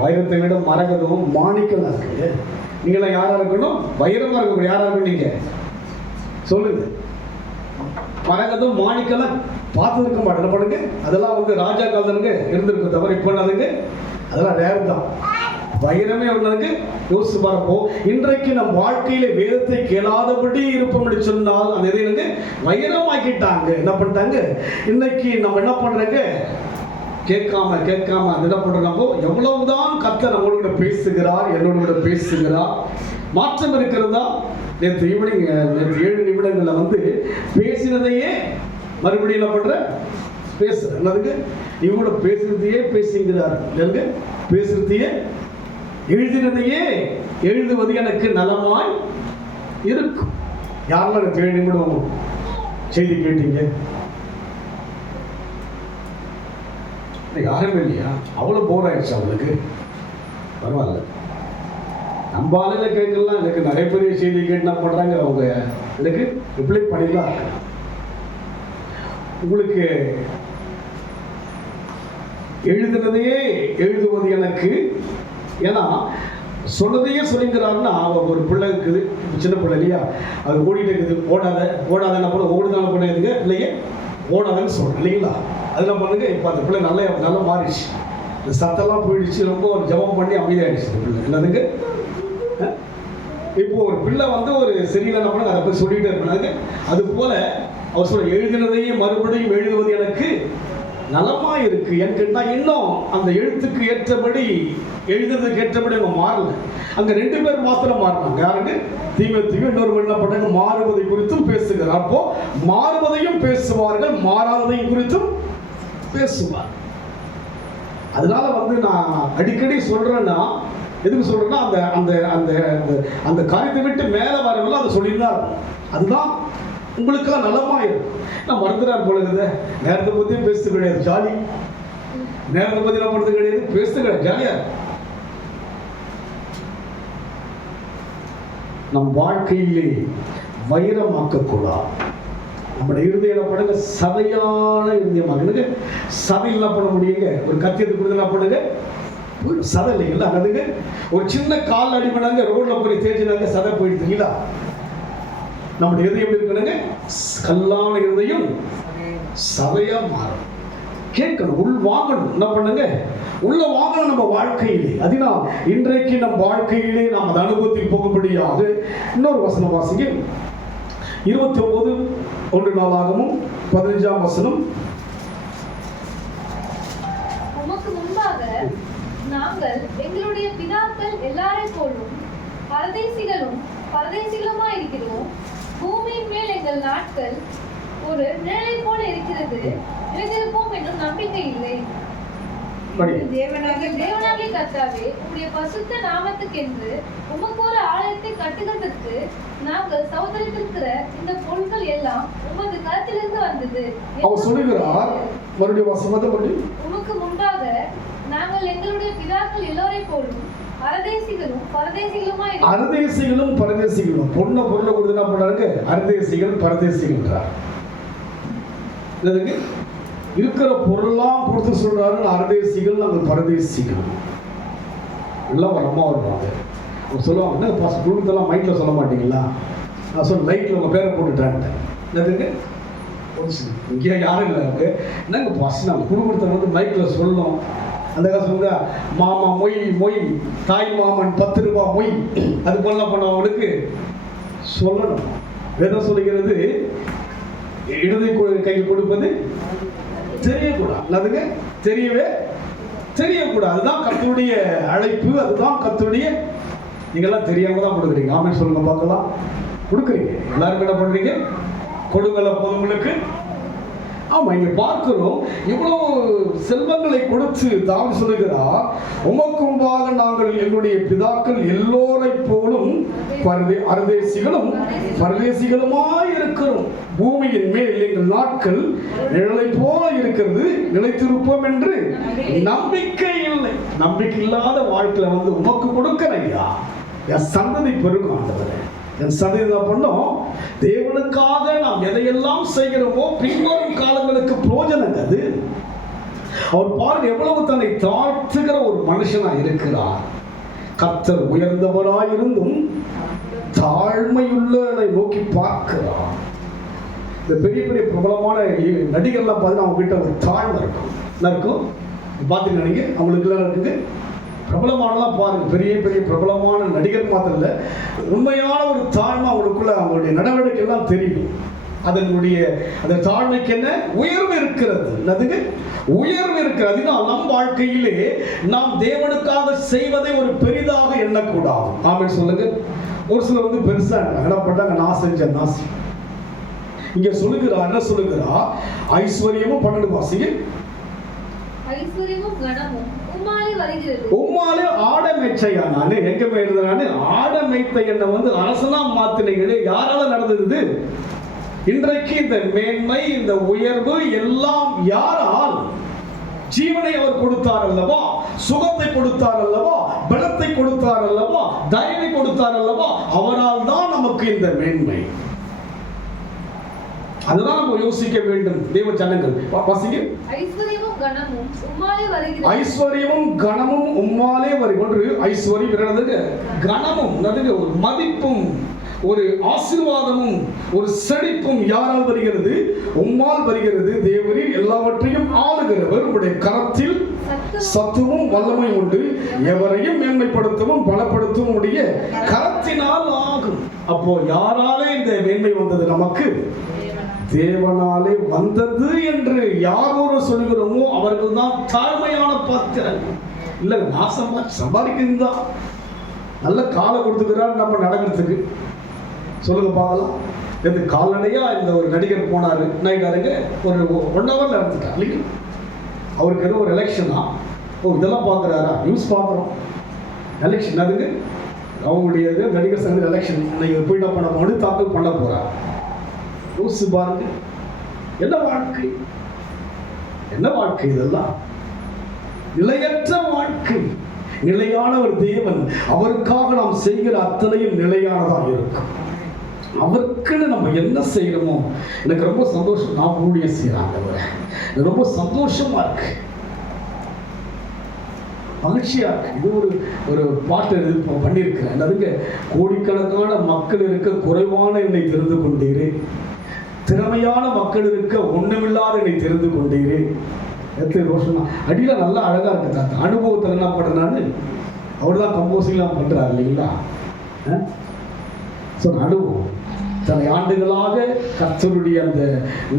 வைரத்தை விட மரகதமும் மாணிக்கம் இருக்கு. நீங்களாம் யாரா இருக்கணும்? வைரமா இருக்கணும். யாரா இருக்கணும் நீங்க? சொல்லுங்க. மரகதம் மாணிக்கெல்லாம் பார்த்து இருக்க மாட்டேன் பண்ணுங்க. அதெல்லாம் வந்து ராஜா காலத்துக்கு இருந்திருக்கும் தவிர இப்போ அதுக்கு அதெல்லாம் ரேர் தான். வைரமே உள்ளதுக்கு யோசிச்சு பார்ப்போ. இன்றைக்கு நம் வாழ்க்கையில வேதத்தை கேளாதபடி இருப்போம் என்று சொன்னால் அந்த இதை வந்து வைரமாக்கிட்டாங்க. என்ன பண்ணிட்டாங்க? இன்னைக்கு நம்ம என்ன பண்றாங்க? கேட்காம அது என்ன பண்றோம்? நம்ம எவ்வளவுதான் கர்த்தர் நம்மளோட கூட பேசுகிறார், என்னோட கூட பேசுகிறார். மாற்றம் இருக்கிறதா? நேற்று ஈவினிங் 7 நிமிடங்கள்ல வந்து பேசினதையே மறுபடியும் என்ன பண்ற? பேசுறேன். என்னதுக்கு? இவங்களோட பேசுறதையே பேசுகிறார். எங்க பேசுறதையே எழுதினதையே எழுதுவது எனக்கு நலமாய் இருக்கும். யாரெல்லாம் எனக்கு 7 நிமிடம் செய்தி கேட்டீங்க? யாருமே இல்லையா? அவ்வளோ போர் ஆயிடுச்சு அவங்களுக்கு. பரவாயில்ல, நம்ம ஆளுநர் கேட்கலாம். எனக்கு நிறைய பெரிய செய்தி கேட்டு என்ன பண்ணுறாங்க, அவங்க எனக்கு ரிப்ளை பண்ணிடலாம். உங்களுக்கு எழுதுனதையே எழுதுவது எனக்கு, ஏன்னா சொன்னதையே சொல்லிங்கிறாருன்னா ஒரு பிள்ளை இருக்குது, சின்ன பிள்ளை இல்லையா? அது ஓடிட்டு இருக்குது. ஓடாத என்ன பண்ண ஓடுதான பண்ணுங்க இல்லையே, ஓடாதன்னு சொல்கிறேன் இல்லைங்களா? அதெல்லாம் பண்ணுங்க. இப்போ அந்த பிள்ளை நல்லா மாறிடுச்சு. இந்த சத்தெல்லாம் போயிடுச்சு. ரொம்ப ஒரு ஜபம் பண்ணி அமைதியாகிடுச்சு இந்த பிள்ளை. என்னதுங்க? இப்போ ஒரு பிள்ளை வந்து ஒரு சரியில்லை என்ன பண்ண அதை போய் சொல்லிகிட்டே இருப்பாங்க. அது போல அவர் சொல்ல எழுதினதையே மறுபடியும் எழுதுவது எனக்கு நலமா இருக்கு. ஏன்னு கேட்டால் இன்னும் அந்த எழுத்துக்கு ஏற்றபடி எழுதுறதுக்கு ஏற்றபடி அவங்க மாறல. அங்க 2 பேர் மாத்திரம் மாறினாங்க. யாருங்க? தீமோத்தேயு இன்னொரு என்ன பண்ணாங்க? மாறுவதை குறித்தும் பேசுகிறார். அப்போ மாறுவதையும் பேசுவார்கள், மாறாததையும் குறித்தும் பேசுவார். அதனால வந்து நான் அடிக்கடி சொல்றேன்னா, எதுக்கு சொல்றேன்னா அந்த அந்த அந்த அந்த காரியத்தை விட்டு மேலே வரவில்லை அதை சொல்லியிருந்தா இருக்கும். அதுதான் உங்களுக்கெல்லாம் நலமா இருக்கும். நான் மறந்துடார் பொழுது நேரத்தை பற்றியும் பேசுறது கிடையாது, ஜாலி. நேரத்தை பற்றி நான் பண்ணுறது கிடையாது, பேசுறது கிடையாது, ஜாலியா. நம் வாழ்க்கையிலே வைரமாக்கக்கூடாது. நம்முடைய இருதயம் பண்ணுங்க சதையான இருதயமாக. சதை என்ன பண்ண முடியுங்க? ஒரு கத்தியத்தை கொடுத்து என்ன பண்ணுங்க? சதை இல்லைங்களா? அதுக்கு ஒரு சின்ன கால் அடி பண்ணாங்க, ரோட்ல போய் தேய்ச்சினாங்க, சதை போயிடுதுங்களா? நம்முடைய இருதயம் இருக்கணுங்க, கல்லான இருதயம் சதையா மாறும். கேட்கணும், உள் வாங்கணும். என்ன பண்ணுங்க, உள்ள வாங்கணும் நம்ம வாழ்க்கையிலே. அதனால் இன்றைக்கு நம் வாழ்க்கையிலே நாம் அந்த அனுபவத்தில் போகும்படியாக இன்னொரு வசனம் வாசிங்க. 29 நாளாகவும் 15ஆம் வசனம். உமக்கு முன்பாக நாங்கள் எங்களுடைய பிதாக்கள் எல்லாரை போலும் பரதேசிகளுமாயிருக்கிறோம். பூமியின் மேல் எங்கள் நாட்கள் ஒரு நிழலை போல இருக்கிறது. நிலைத்திருப்போம் என்னும் நம்பிக்கை இல்லை. தேவனாகிய கர்த்தாவே, உம்முடைய பரிசுத்த நாமத்துக்கென்று உமக்கு ஒரு ஆலயத்தை கட்டுகிறதற்கு நாங்கள் சௌதரித்திருக்கிற இந்த பொருட்கள் எல்லாம் உமது கரத்திலிருந்து வந்தது. அவர் சொல்லுகிறார், மறுபடியும் வசனத்தை படி. உமக்கு முன்பாக நாங்கள் எங்களுடைய பிதாக்கள் எல்லோரை போலும் அரதேசிகளும் பொண்ண பொருளை கொடுத்து என்ன பண்றாங்க? அரதேசிகள் பரதேசிகள் இருக்கிற பொருளாம் கொடுத்து சொல்றாரு. அரதேசிகள், நாங்கள் பரதேசிகள் எல்லாம் வரமா வருவாங்க. அவங்க சொல்லுவாங்க, என்ன பாஸ் குடும்பத்தெல்லாம் மைக்கில் சொல்ல மாட்டீங்களா? நான் சொல்ல லைட்டில் உங்கள் பேரை போட்டுட்டேன். இங்கே யாரும் இல்லை. என்னங்க பாஸ், நாங்கள் குடும்பத்தை வந்து மைக்கில் சொல்லணும். அந்த காசு சொல்லுங்க, மாமா மொய் மொய், தாய் மாமன் 10 ரூபாய் மொய், அது போல பண்ணவங்களுக்கு சொல்லணும். வேதம் சொல்லுகிறது, இடது கையில் கொடுப்பது தெரியக்கூடாது. அதுங்க தெரியக்கூடாது. அதுதான் கர்த்தருடைய அழைப்பு, அதுதான் கர்த்தருடைய. நீங்கெல்லாம் தெரியாம தான் கொடுக்குறீங்க. ஆமென் சொல்லுங்க பார்க்கலாம். கொடுக்குறீங்க எல்லாரும். என்ன பண்றீங்க? கொடுங்கல பொதுங்களுக்கு. ஆமா, இங்க பார்க்கிறோம் இவ்வளவு செல்வங்களை கொடுத்து தாவீது சொல்லுகிறார், உமக்கு முன்பாக நாங்கள் எங்களுடைய பிதாக்கள் எல்லோரை போலும் பரதேசிகளுமாய் இருக்கிறோம். பூமியின் மேல் எங்கள் நாட்கள் நிழலை போல இருக்கிறது. நிலைத்திருப்போம் என்று நம்பிக்கை இல்லை. நம்பிக்கை இல்லாத வாழ்க்கையில வந்து உமக்கு கொடுக்கறையா, என் சந்ததி பெருகும் ஆண்டவரே. என் சந்ததி பண்ணோம். தேவனுக்காக நாம் எதையெல்லாம் செய்கிறோமோ பின்வரும் காலங்களுக்கு பிரோஜனம் அது. அவர் பாருங்க எவ்வளவு தன்னை தாழ்த்துகிற ஒரு மனுஷனா இருக்கிறார். கர்த்தர் உயர்ந்தவராயிருந்தும் தாழ்மையுள்ளதை நோக்கி பார்க்கிறார். இந்த பெரிய பெரிய பிரபலமான நடிகர்லாம் பார்த்தீங்கன்னா அவங்க கிட்ட ஒரு தாழ்மை இருக்கும். பார்த்துங்க, நீங்க அவங்களுக்கு எல்லாம் இருக்குது. பிரபலமானலாம் பாருங்க, பெரிய பெரிய பிரபலமான நடிகர் மாத்திரம் இல்லை, உண்மையான ஒரு தாழ்மை அவங்களுக்குள்ள, அவங்களுடைய நடவடிக்கை எல்லாம் தெரியும். அதனுடைய அந்த தாழ்மைக்கு என்ன உயர்வு இருக்கிறது. அதுக்கு உயர்வு இருக்கிறது. நம் வாழ்க்கையிலே நாம் தேவனுக்காக செய்வதை ஒரு பெரிதாக எண்ணக்கூடாது. ஆமென் சொல்லுங்க. ஒரு சிலர் வந்து பெருசா என்ன பண்ணாங்க, நான் செஞ்ச நாசி. இங்க சொல்லுகிறார், என்ன சொல்லுகிறார்? ஐஸ்வர்யமும் 12 வாசிங்க. ஐஸ்வர்யமும் கனமும் உம்மாலே ஆடமைச்சையா. நான் எங்க போயிருந்தேன்? ஆடமைத்த என்னை வந்து அரசனா மாத்தினீங்களே, யாரால நடந்தது? இன்றைக்கு இந்த மேன்மை, இந்த உயர்வு எல்லாம் யாரால்? ஜீவனை அவர் கொடுத்தார் அல்லவா, சுகத்தை கொடுத்தார் அல்லவா, பலத்தை கொடுத்தார் அல்லவா, தயவை கொடுத்தார் அல்லவா, அவரால் தான் நமக்கு இந்த மேன்மை. அதுதான் நம்ம யோசிக்க வேண்டும். தேவ ஜனங்கள் வாசிங்க. ஐஸ்வர்யமும் கனமும் உம்மாலே வருகிறது. ஐஸ்வர்யமும் கனமும் உம்மாலே வருகிறது. ஒன்று ஐஸ்வர்யம், இரண்டாவது கனமும். அதுக்கு ஒரு மதிப்பும் ஒரு ஆசீர்வாதமும் ஒரு செழிப்பும் யாரால் வருகிறது? உம்மால் வருகிறது. தேவரீர் எல்லாவற்றையும் ஆளுகிறவர். உடைய கரத்தில் சத்துவம் வல்லமையும் உண்டு. எவரையும் மேன்மைப்படுத்தவும் பலப்படுத்தவும் உடைய கரத்தினால் ஆகும். அப்போ யாராலே இந்த மேன்மை வந்தது? நமக்கு தேவனாலே வந்தது என்று யாரோரு சொல்கிறோமோ அவர்கள் தான் தாழ்மையான பாத்திரங்கள். இல்லை, நான் சம்பாதிக்கிறது தான். நல்ல காலை கொடுத்துக்கிறார் நம்ம நடக்கிறதுக்கு. சொல்லுங்க பார்க்கலாம். இந்த கால்நடையா இந்த ஒரு நடிகர் போனாரு, நைட்டாருங்க ஒரு 1 ஹவர்ல இருந்துட்டார் இல்லைங்க. அவருக்கு ஏதோ ஒரு எலெக்ஷனா, இதெல்லாம் பார்க்குறாரா? நியூஸ் பார்க்குறோம். எலெக்ஷன் அதுங்க அவங்களுடைய நடிகர் சங்க எலெக்ஷன் இன்னைக்கு போய் என்ன பண்ண மனு தாக்கல் பண்ண போறாரு. யோசிச்சு பாருங்க, என்ன வாழ்க்கை, என்ன வாழ்க்கை இதெல்லாம்? நிலையற்ற வாழ்க்கை. நிலையான ஒரு தேவன், அவருக்காக நாம் செய்கிற அத்தனையும் நிலையானதாக இருக்கும். அவருக்குன்னு நம்ம என்ன செய்யணுமோ, எனக்கு ரொம்ப சந்தோஷம். நான் ஊழிய செய்யறாங்க, ரொம்ப சந்தோஷமா இருக்கு, மகிழ்ச்சியா இருக்கு. இது ஒரு பாட்டு பண்ணியிருக்கிறேன். அதுக்கு கோடிக்கணக்கான மக்கள் இருக்க குறைவான என்னை தெரிந்து கொண்டீரே, திறமையான மக்கள் இருக்க ஒண்ணுமில்லாத என்னை தெரிந்து கொண்டீரே, எத்தனை ரோஷனா அடியில் நல்லா அழகாக இருக்கு தாத்தா. அனுபவத்தில் என்ன பண்ணுறான்னு அவர் தான் கம்போசிங்லாம் பண்ணுறாரு இல்லைங்களா. ஸோ அனுபவம் தன்னை ஆண்டுகளாக கர்த்தருடைய அந்த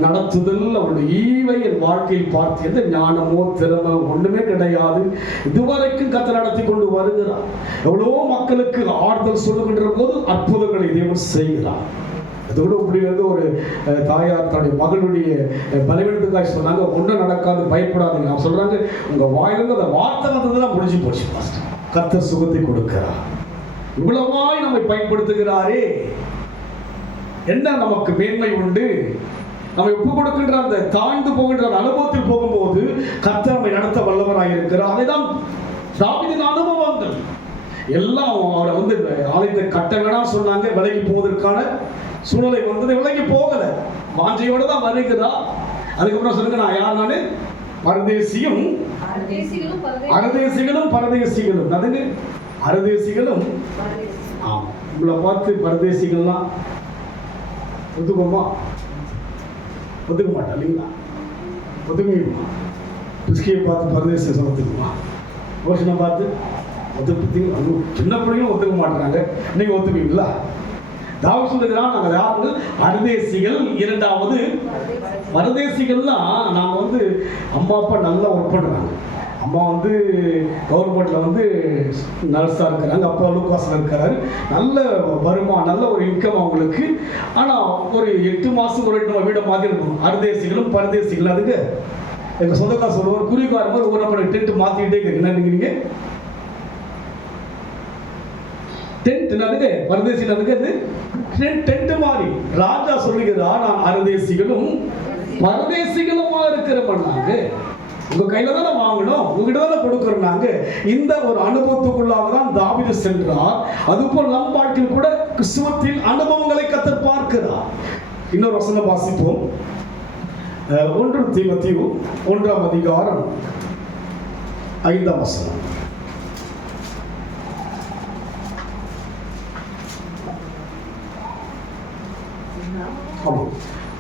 நடத்துதல் அவருடைய ஈவை என் வாழ்க்கையில் பார்த்து எந்த ஞானமோ திறமை ஒன்றுமே கிடையாது. இதுவரைக்கும் கர்த்தர் நடத்தி கொண்டு வருகிறார். எவ்வளோ மக்களுக்கு ஆறுதல் சொல்லுகின்ற போது அற்புதங்களை தேவன் செய்கிறார். அதோட இப்படிலேருந்து ஒரு தாயார் தன்னுடைய மகளுடைய பலவீனத்துக்காக சொன்னாங்க, ஒன்றும் நடக்காது பயப்படாதீங்க. அவங்க சொல்கிறாங்க, உங்கள் வாயிலிருந்து அந்த வார்த்தை வந்ததுலாம் முடிஞ்சு போச்சு. கர்த்தர் சுகத்தை கொடுக்கிறார். இவ்வளவாய் நம்மை பயன்படுத்துகிறாரே, என்ன நமக்கு மேன்மை உண்டு? நம்ம ஒப்பு கொடுக்கின்ற அந்த தாழ்ந்து போகின்ற அந்த அனுபவத்தில் போகும்போது கர்த்தர் நம்மை நடத்த வல்லவராக இருக்கிறார். அதைதான் தாவீதின் அனுபவங்கள் எல்லாம். அவரை ஆலயத்தை கட்ட வேணாம் சொன்னாங்க, விலகி போவதற்கான சூழ்நிலை வந்தது, விலகி போகல, வாஞ்சையோட தான் வருகிறா. அதுக்கப்புறம் சொல்லுங்க, நான் யார்? நானு பரதேசியும் அரதேசிகளும் பரதேசிகளும். அதுங்க அரதேசிகளும். ஆமா, உங்களை பார்த்து பரதேசிகள்லாம் ஒத்துக்கோமா? ஒத்துக்க மாட்டா இல்லைங்களா? ஒத்துக்குமா? பிஸ்கியை பார்த்து பரதேசி ஒத்துக்குமா? ரோஷனை பார்த்து ஒத்துப்பீங்க. சின்ன பிள்ளைங்களும் ஒத்துக்க மாட்டாங்க, நீங்க ஒத்துப்பீங்களா? தாவீது சொல்லுகிறான், நாங்கள் யாரு? அரதேசிகள். இரண்டாவது பரதேசிகள்லாம் நாங்கள் அம்மா அப்பா நல்லா ஒர்க் பண்ணுறாங்க. அம்மா கவர்மெண்ட்டில் நர்ஸாக இருக்கிறாங்க, அப்பா லூகாஸில் இருக்கிறாரு, நல்ல வருமானம், நல்ல ஒரு இன்கம் அவங்களுக்கு. ஆனால் ஒரு 8 மாதம் ஒரு நம்ம வீடை மாற்றி இருக்கணும். அரதேசிகளும் பரதேசிகள். அதுக்கு எங்கள் சொந்தக்கார சொல்லுவார், குறிக்கார மாதிரி ஒரு நம்ம டென்ட் மாற்றிக்கிட்டே இருக்கு. என்ன நினைக்கிறீங்க? டென்ட் அதுக்கு பரதேசிகள் அதுக்கு அது டென்ட் மாதிரி. ராஜா சொல்லுகிறார், நான் அரதேசிகளும் பரதேசிகளுமா இருக்கிறவங்க. உங்க கையில தானே வாங்கணும், உங்ககிட்ட தானே கொடுக்கிறோம். நாங்க இந்த ஒரு அனுபவத்துக்குள்ளாக தான் தாவீது சென்றார். அதுபோல் நம் வாழ்க்கையில் கூட கிறிஸ்துவத்தில் அனுபவங்களை கர்த்தர் பார்க்கிறார். இன்னொரு வசனம் வாசிப்போம். 1 தீமோத்தேயு 1ஆம் அதிகாரம் 5ஆம் வசனம். ஆமாம்,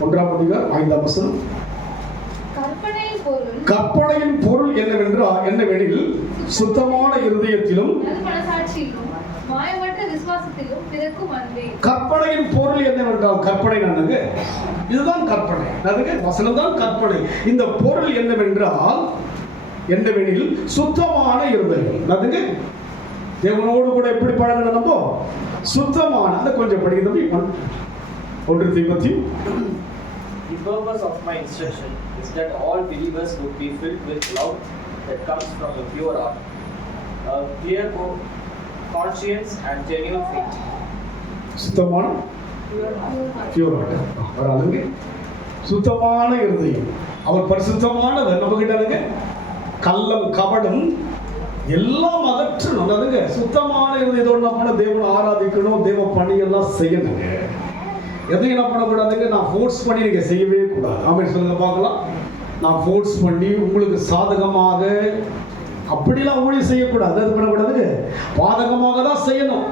1ஆம் அதிகாரம் 5ஆம் வசனம். கற்பனையின் பொருள் என்னவெனில் சுத்தமான இருதயத்திலும் கற்பனையின் பொருள் என்னவென்றால், கற்பனை என்னங்க? இதுதான் கற்பனை. வசனம் தான் கற்பனை. இந்த பொருள் என்னவென்றால் என்னவெனில் சுத்தமான இருதயம். அதுங்க தேவனோடு கூட எப்படி பழகணும்? நம்ம சுத்தமான. அதை கொஞ்சம் படிக்கிறது. 1 தீமோத்தேயு. The purpose of my instruction is that all believers would be filled with love that comes from a pure heart, a clear conscience and genuine faith. சுத்தமான pure heart. வராதுங்க. சுத்தமான இருதயம். அவர் பரிசுத்தமானவர். நம்ம கிட்ட கள்ளம் கபடம் எல்லாம் அகற்றணும். அதுங்க சுத்தமான இருதயத்தோடு நம்ம தேவனை ஆராதிக்கணும், தேவ பணியெல்லாம் செய்யணுங்க. எதையும் என்ன பண்ணக்கூடாதுங்க? நான் ஃபோர்ஸ் பண்ணி நீங்கள் செய்யவே கூடாது. ஆமாம், சொல்லுங்க பார்க்கலாம். நான் ஃபோர்ஸ் பண்ணி உங்களுக்கு சாதகமாக அப்படிலாம் ஊழியம் செய்யக்கூடாது. அது பண்ணக்கூடாதுங்க, பாதகமாக தான் செய்யணும்.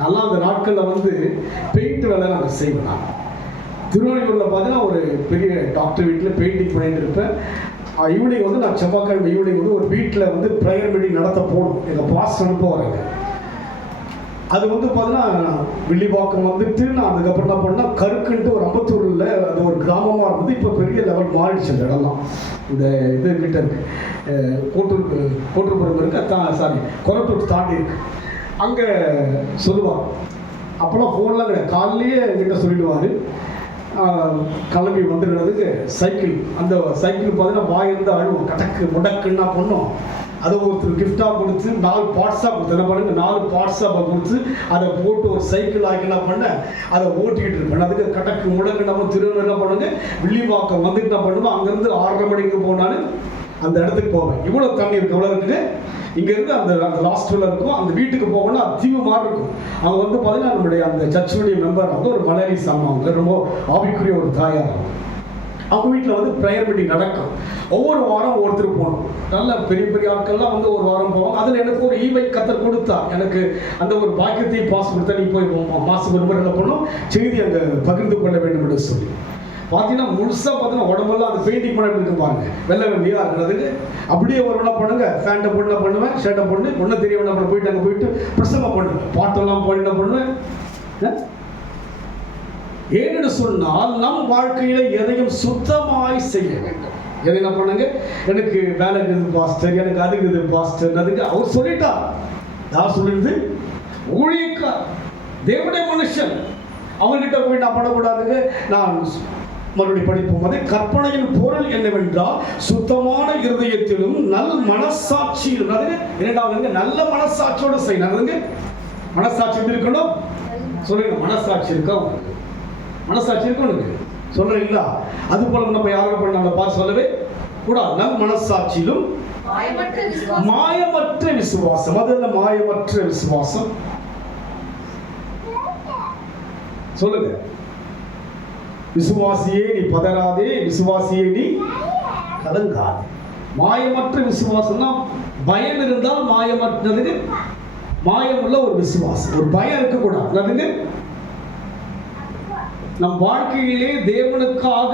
நல்லா அந்த நாட்களில் பெயிண்ட் வேலை நாங்கள் செய்வோம். நான் திருவண்ணூரில் பார்த்தீங்கன்னா ஒரு பெரிய டாக்டர் வீட்டில் பெயிண்டிங் பண்ணிட்டு இருப்பேன். ஈவினிங் நான் செவ்வாய்க்கிழமை ஈவினிங் ஒரு வீட்டில் ப்ரேயர் மீட்டிங் நடத்த போகணும். எங்கள் பாஸ்ட் அனுப்ப வராங்க. அது பார்த்தீங்கன்னா வில்லிவாக்கம் நான் அதுக்கப்புறம் என்ன பண்ணால் கருக்குன்ட்டு ஒரு அம்பத்தூரில் அது ஒரு கிராமமாக இருந்தது. இப்போ பெரிய லெவல் மாறிடுச்சு அந்த இடம்லாம். இந்த இது கிட்ட இருக்கு, கோட்டூர்புரம் இருக்கு, கொரட்டூர் தாண்டி இருக்கு. அங்கே சொல்லுவார், அப்போல்லாம் ஃபோன்லாம் கிடையாது. காலையிலேயே என்கிட்ட சொல்லிடுவார், கிளம்பி வந்துடுறதுக்கு சைக்கிள். அந்த சைக்கிள் பார்த்தீங்கன்னா வாயிலிருந்து அழுவோம், கடக்கு முடக்குன்னா பண்ணோம். அதை ஒருத்தர் கிஃப்டாக கொடுத்து 4 பார்ட்ஸாக கொடுத்து என்ன பண்ணுங்க, 4 பார்ட்ஸாக கொடுத்து அதை போட்டு ஒரு சைக்கிள் ஆக்கி என்ன பண்ண அதை ஓட்டிக்கிட்டு இருப்பேன். அதுக்கு கடக்கு முடக்கு நம்ம திருவண்ணூர் என்ன பண்ணுங்க, வில்லிவாக்கம் என்ன பண்ணுவோம். அங்கேருந்து 6:30 மணிக்கு போனாலும் அந்த இடத்துக்கு போவேன். இவ்வளோ தண்ணி இருக்கு, எவ்வளோ இருக்குது இங்கேருந்து அந்த லாஸ்ட்டில் இருக்கும். அந்த வீட்டுக்கு போகணும்னா அது தீவு மாதிரி இருக்கும். அவங்க பார்த்தீங்கன்னா நம்மளுடைய அந்த சர்ச்சுடைய மெம்பர் ஒரு மலையாளி சாமி, அவங்க ரொம்ப ஆவிக்குரிய ஒரு தாயார். அவங்க வீட்டில் ப்ரேயர் மீட்டிங் நடக்கும். ஒவ்வொரு வாரம் ஒருத்தர் போகணும். நல்ல பெரிய பெரிய ஆட்கள்லாம் ஒரு வாரம் போவோம். அதில் எனக்கு ஒரு ஈவை கத்தர் கொடுத்தா, எனக்கு அந்த ஒரு பாக்கியத்தை பாஸ் கொடுத்தா, நீ போய் மாதம் ஒரு முறை என்ன பண்ணணும், செய்தி அங்கே பகிர்ந்து கொள்ள வேண்டும் என்று சொல்லி பார்த்தீங்கன்னா முழுசாக பார்த்தீங்கன்னா உடம்பெல்லாம் அந்த பெயிண்டிங் பண்ண இருக்கு பாருங்க, வெள்ளை வெள்ளையாக இருக்கிறதுக்கு. அப்படியே ஒரு என்ன பண்ணுங்க, ஃபேண்ட்டை போட்டு என்ன பண்ணுவேன், ஷர்ட்டை போட்டு ஒன்றும் தெரிய என்ன பண்ண போயிட்டு அங்கே போயிட்டு பிரசங்கம் பண்ணுவேன், பாட்டெல்லாம் போய் என்ன பண்ணுவேன். ஏன்னு சொன்னால் நம் வாழ்க்கையில எதையும் சுத்தமாய் செய்ய வேண்டும். எதை என்ன பண்ணுங்க, எனக்கு வேலை இருக்குது பாஸ்டர், எனக்கு அது இருக்குது பாஸ்டர், அதுக்கு அவர் சொல்லிட்டார். யார் சொல்லிடுது? ஊழியக்கார், தேவனுடைய மனுஷன். அவர்கிட்ட போய் நான் பண்ணக்கூடாதுங்க. நான் மறுபடியும் படிப்போம். அது கற்பனையின் பொருள் என்னவென்றால் சுத்தமான இருதயத்திலும் நல் மனசாட்சியிலும். இரண்டாவது நல்ல மனசாட்சியோட செய்யணும். மனசாட்சி எப்படி இருக்கணும் சொல்லுங்க. மனசாட்சி இருக்கா உங்களுக்கு? மனசாட்சி இருக்கணும் சொல்றீங்களா? அது போல நம்ம யாரும் பண்ண பார்த்து சொல்லவே கூடாது. நல் மனசாட்சியிலும் மாயமற்ற விசுவாசம். அதல்ல மாயமற்ற விசுவாசம் சொல்லுங்க. விசுவாசியே நீ பதறாதே, விசுவாசியே நீ கலங்காதே. மாயமற்ற விசுவாசம்னா பயம் இருந்தால் மாயமற்றது, மாயம் உள்ள ஒரு விசுவாசம். ஒரு பயம் இருக்கக்கூடாது. நம் வாழ்க்கையிலே தேவனுக்காக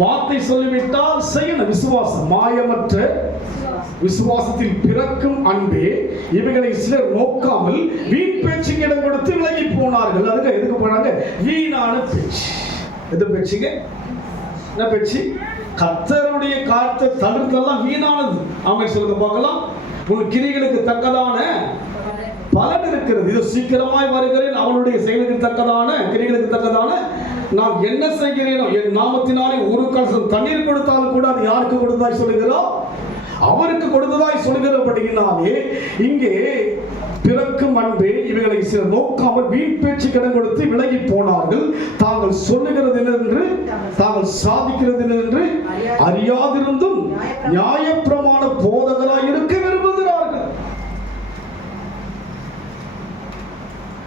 வார்த்தை சொல்லிவிட்டால் செய்யணும். விசுவாசம் மாயமற்ற விசுவாசத்தில் பிறக்கும் அன்பே இவைகளை சிலர் நோக்காமல் வீண் பேச்சுக்கு இடம் கொடுத்து விலகி போனார்கள். அதுக்கு எதுக்கு போனாங்க? வீணான பேச்சு. எது பேச்சுங்க? என்ன பேச்சு? கர்த்தருடைய காரியத்தை தவிர்த்தெல்லாம் வீணானது. ஆமென் சொல்லுங்க பார்க்கலாம். உன் கிரிகளுக்கு தக்கதான பலன் இருக்கிறது. இது சீக்கிரமாய் வருகிறேன், அவனுடைய செயலுக்கு தக்கதான கிரிகளுக்கு தக்கதான நான் என்ன செய்கிறேனோ, என் நாமத்தினாலே ஒரு கலசம் தண்ணீர் கொடுத்தாலும் கூட அது யாருக்கு கொடுத்ததாய் சொல்லுகிறோம்? அவருக்கு கொடுத்ததாய் சொல்லுகிறபடியினாலே இங்கே பிறக்கும் அன்பே இவைகளை சில நோக்காமல் வீண் பேச்சு கடன் கொடுத்து விலகி போனார்கள். தாங்கள் சொல்லுகிறது என்று தாங்கள் சாதிக்கிறது என்று அறியாதிருந்தும் நியாயப்பிரமாண போதகராய் இருக்க விரும்புகிறார்கள்.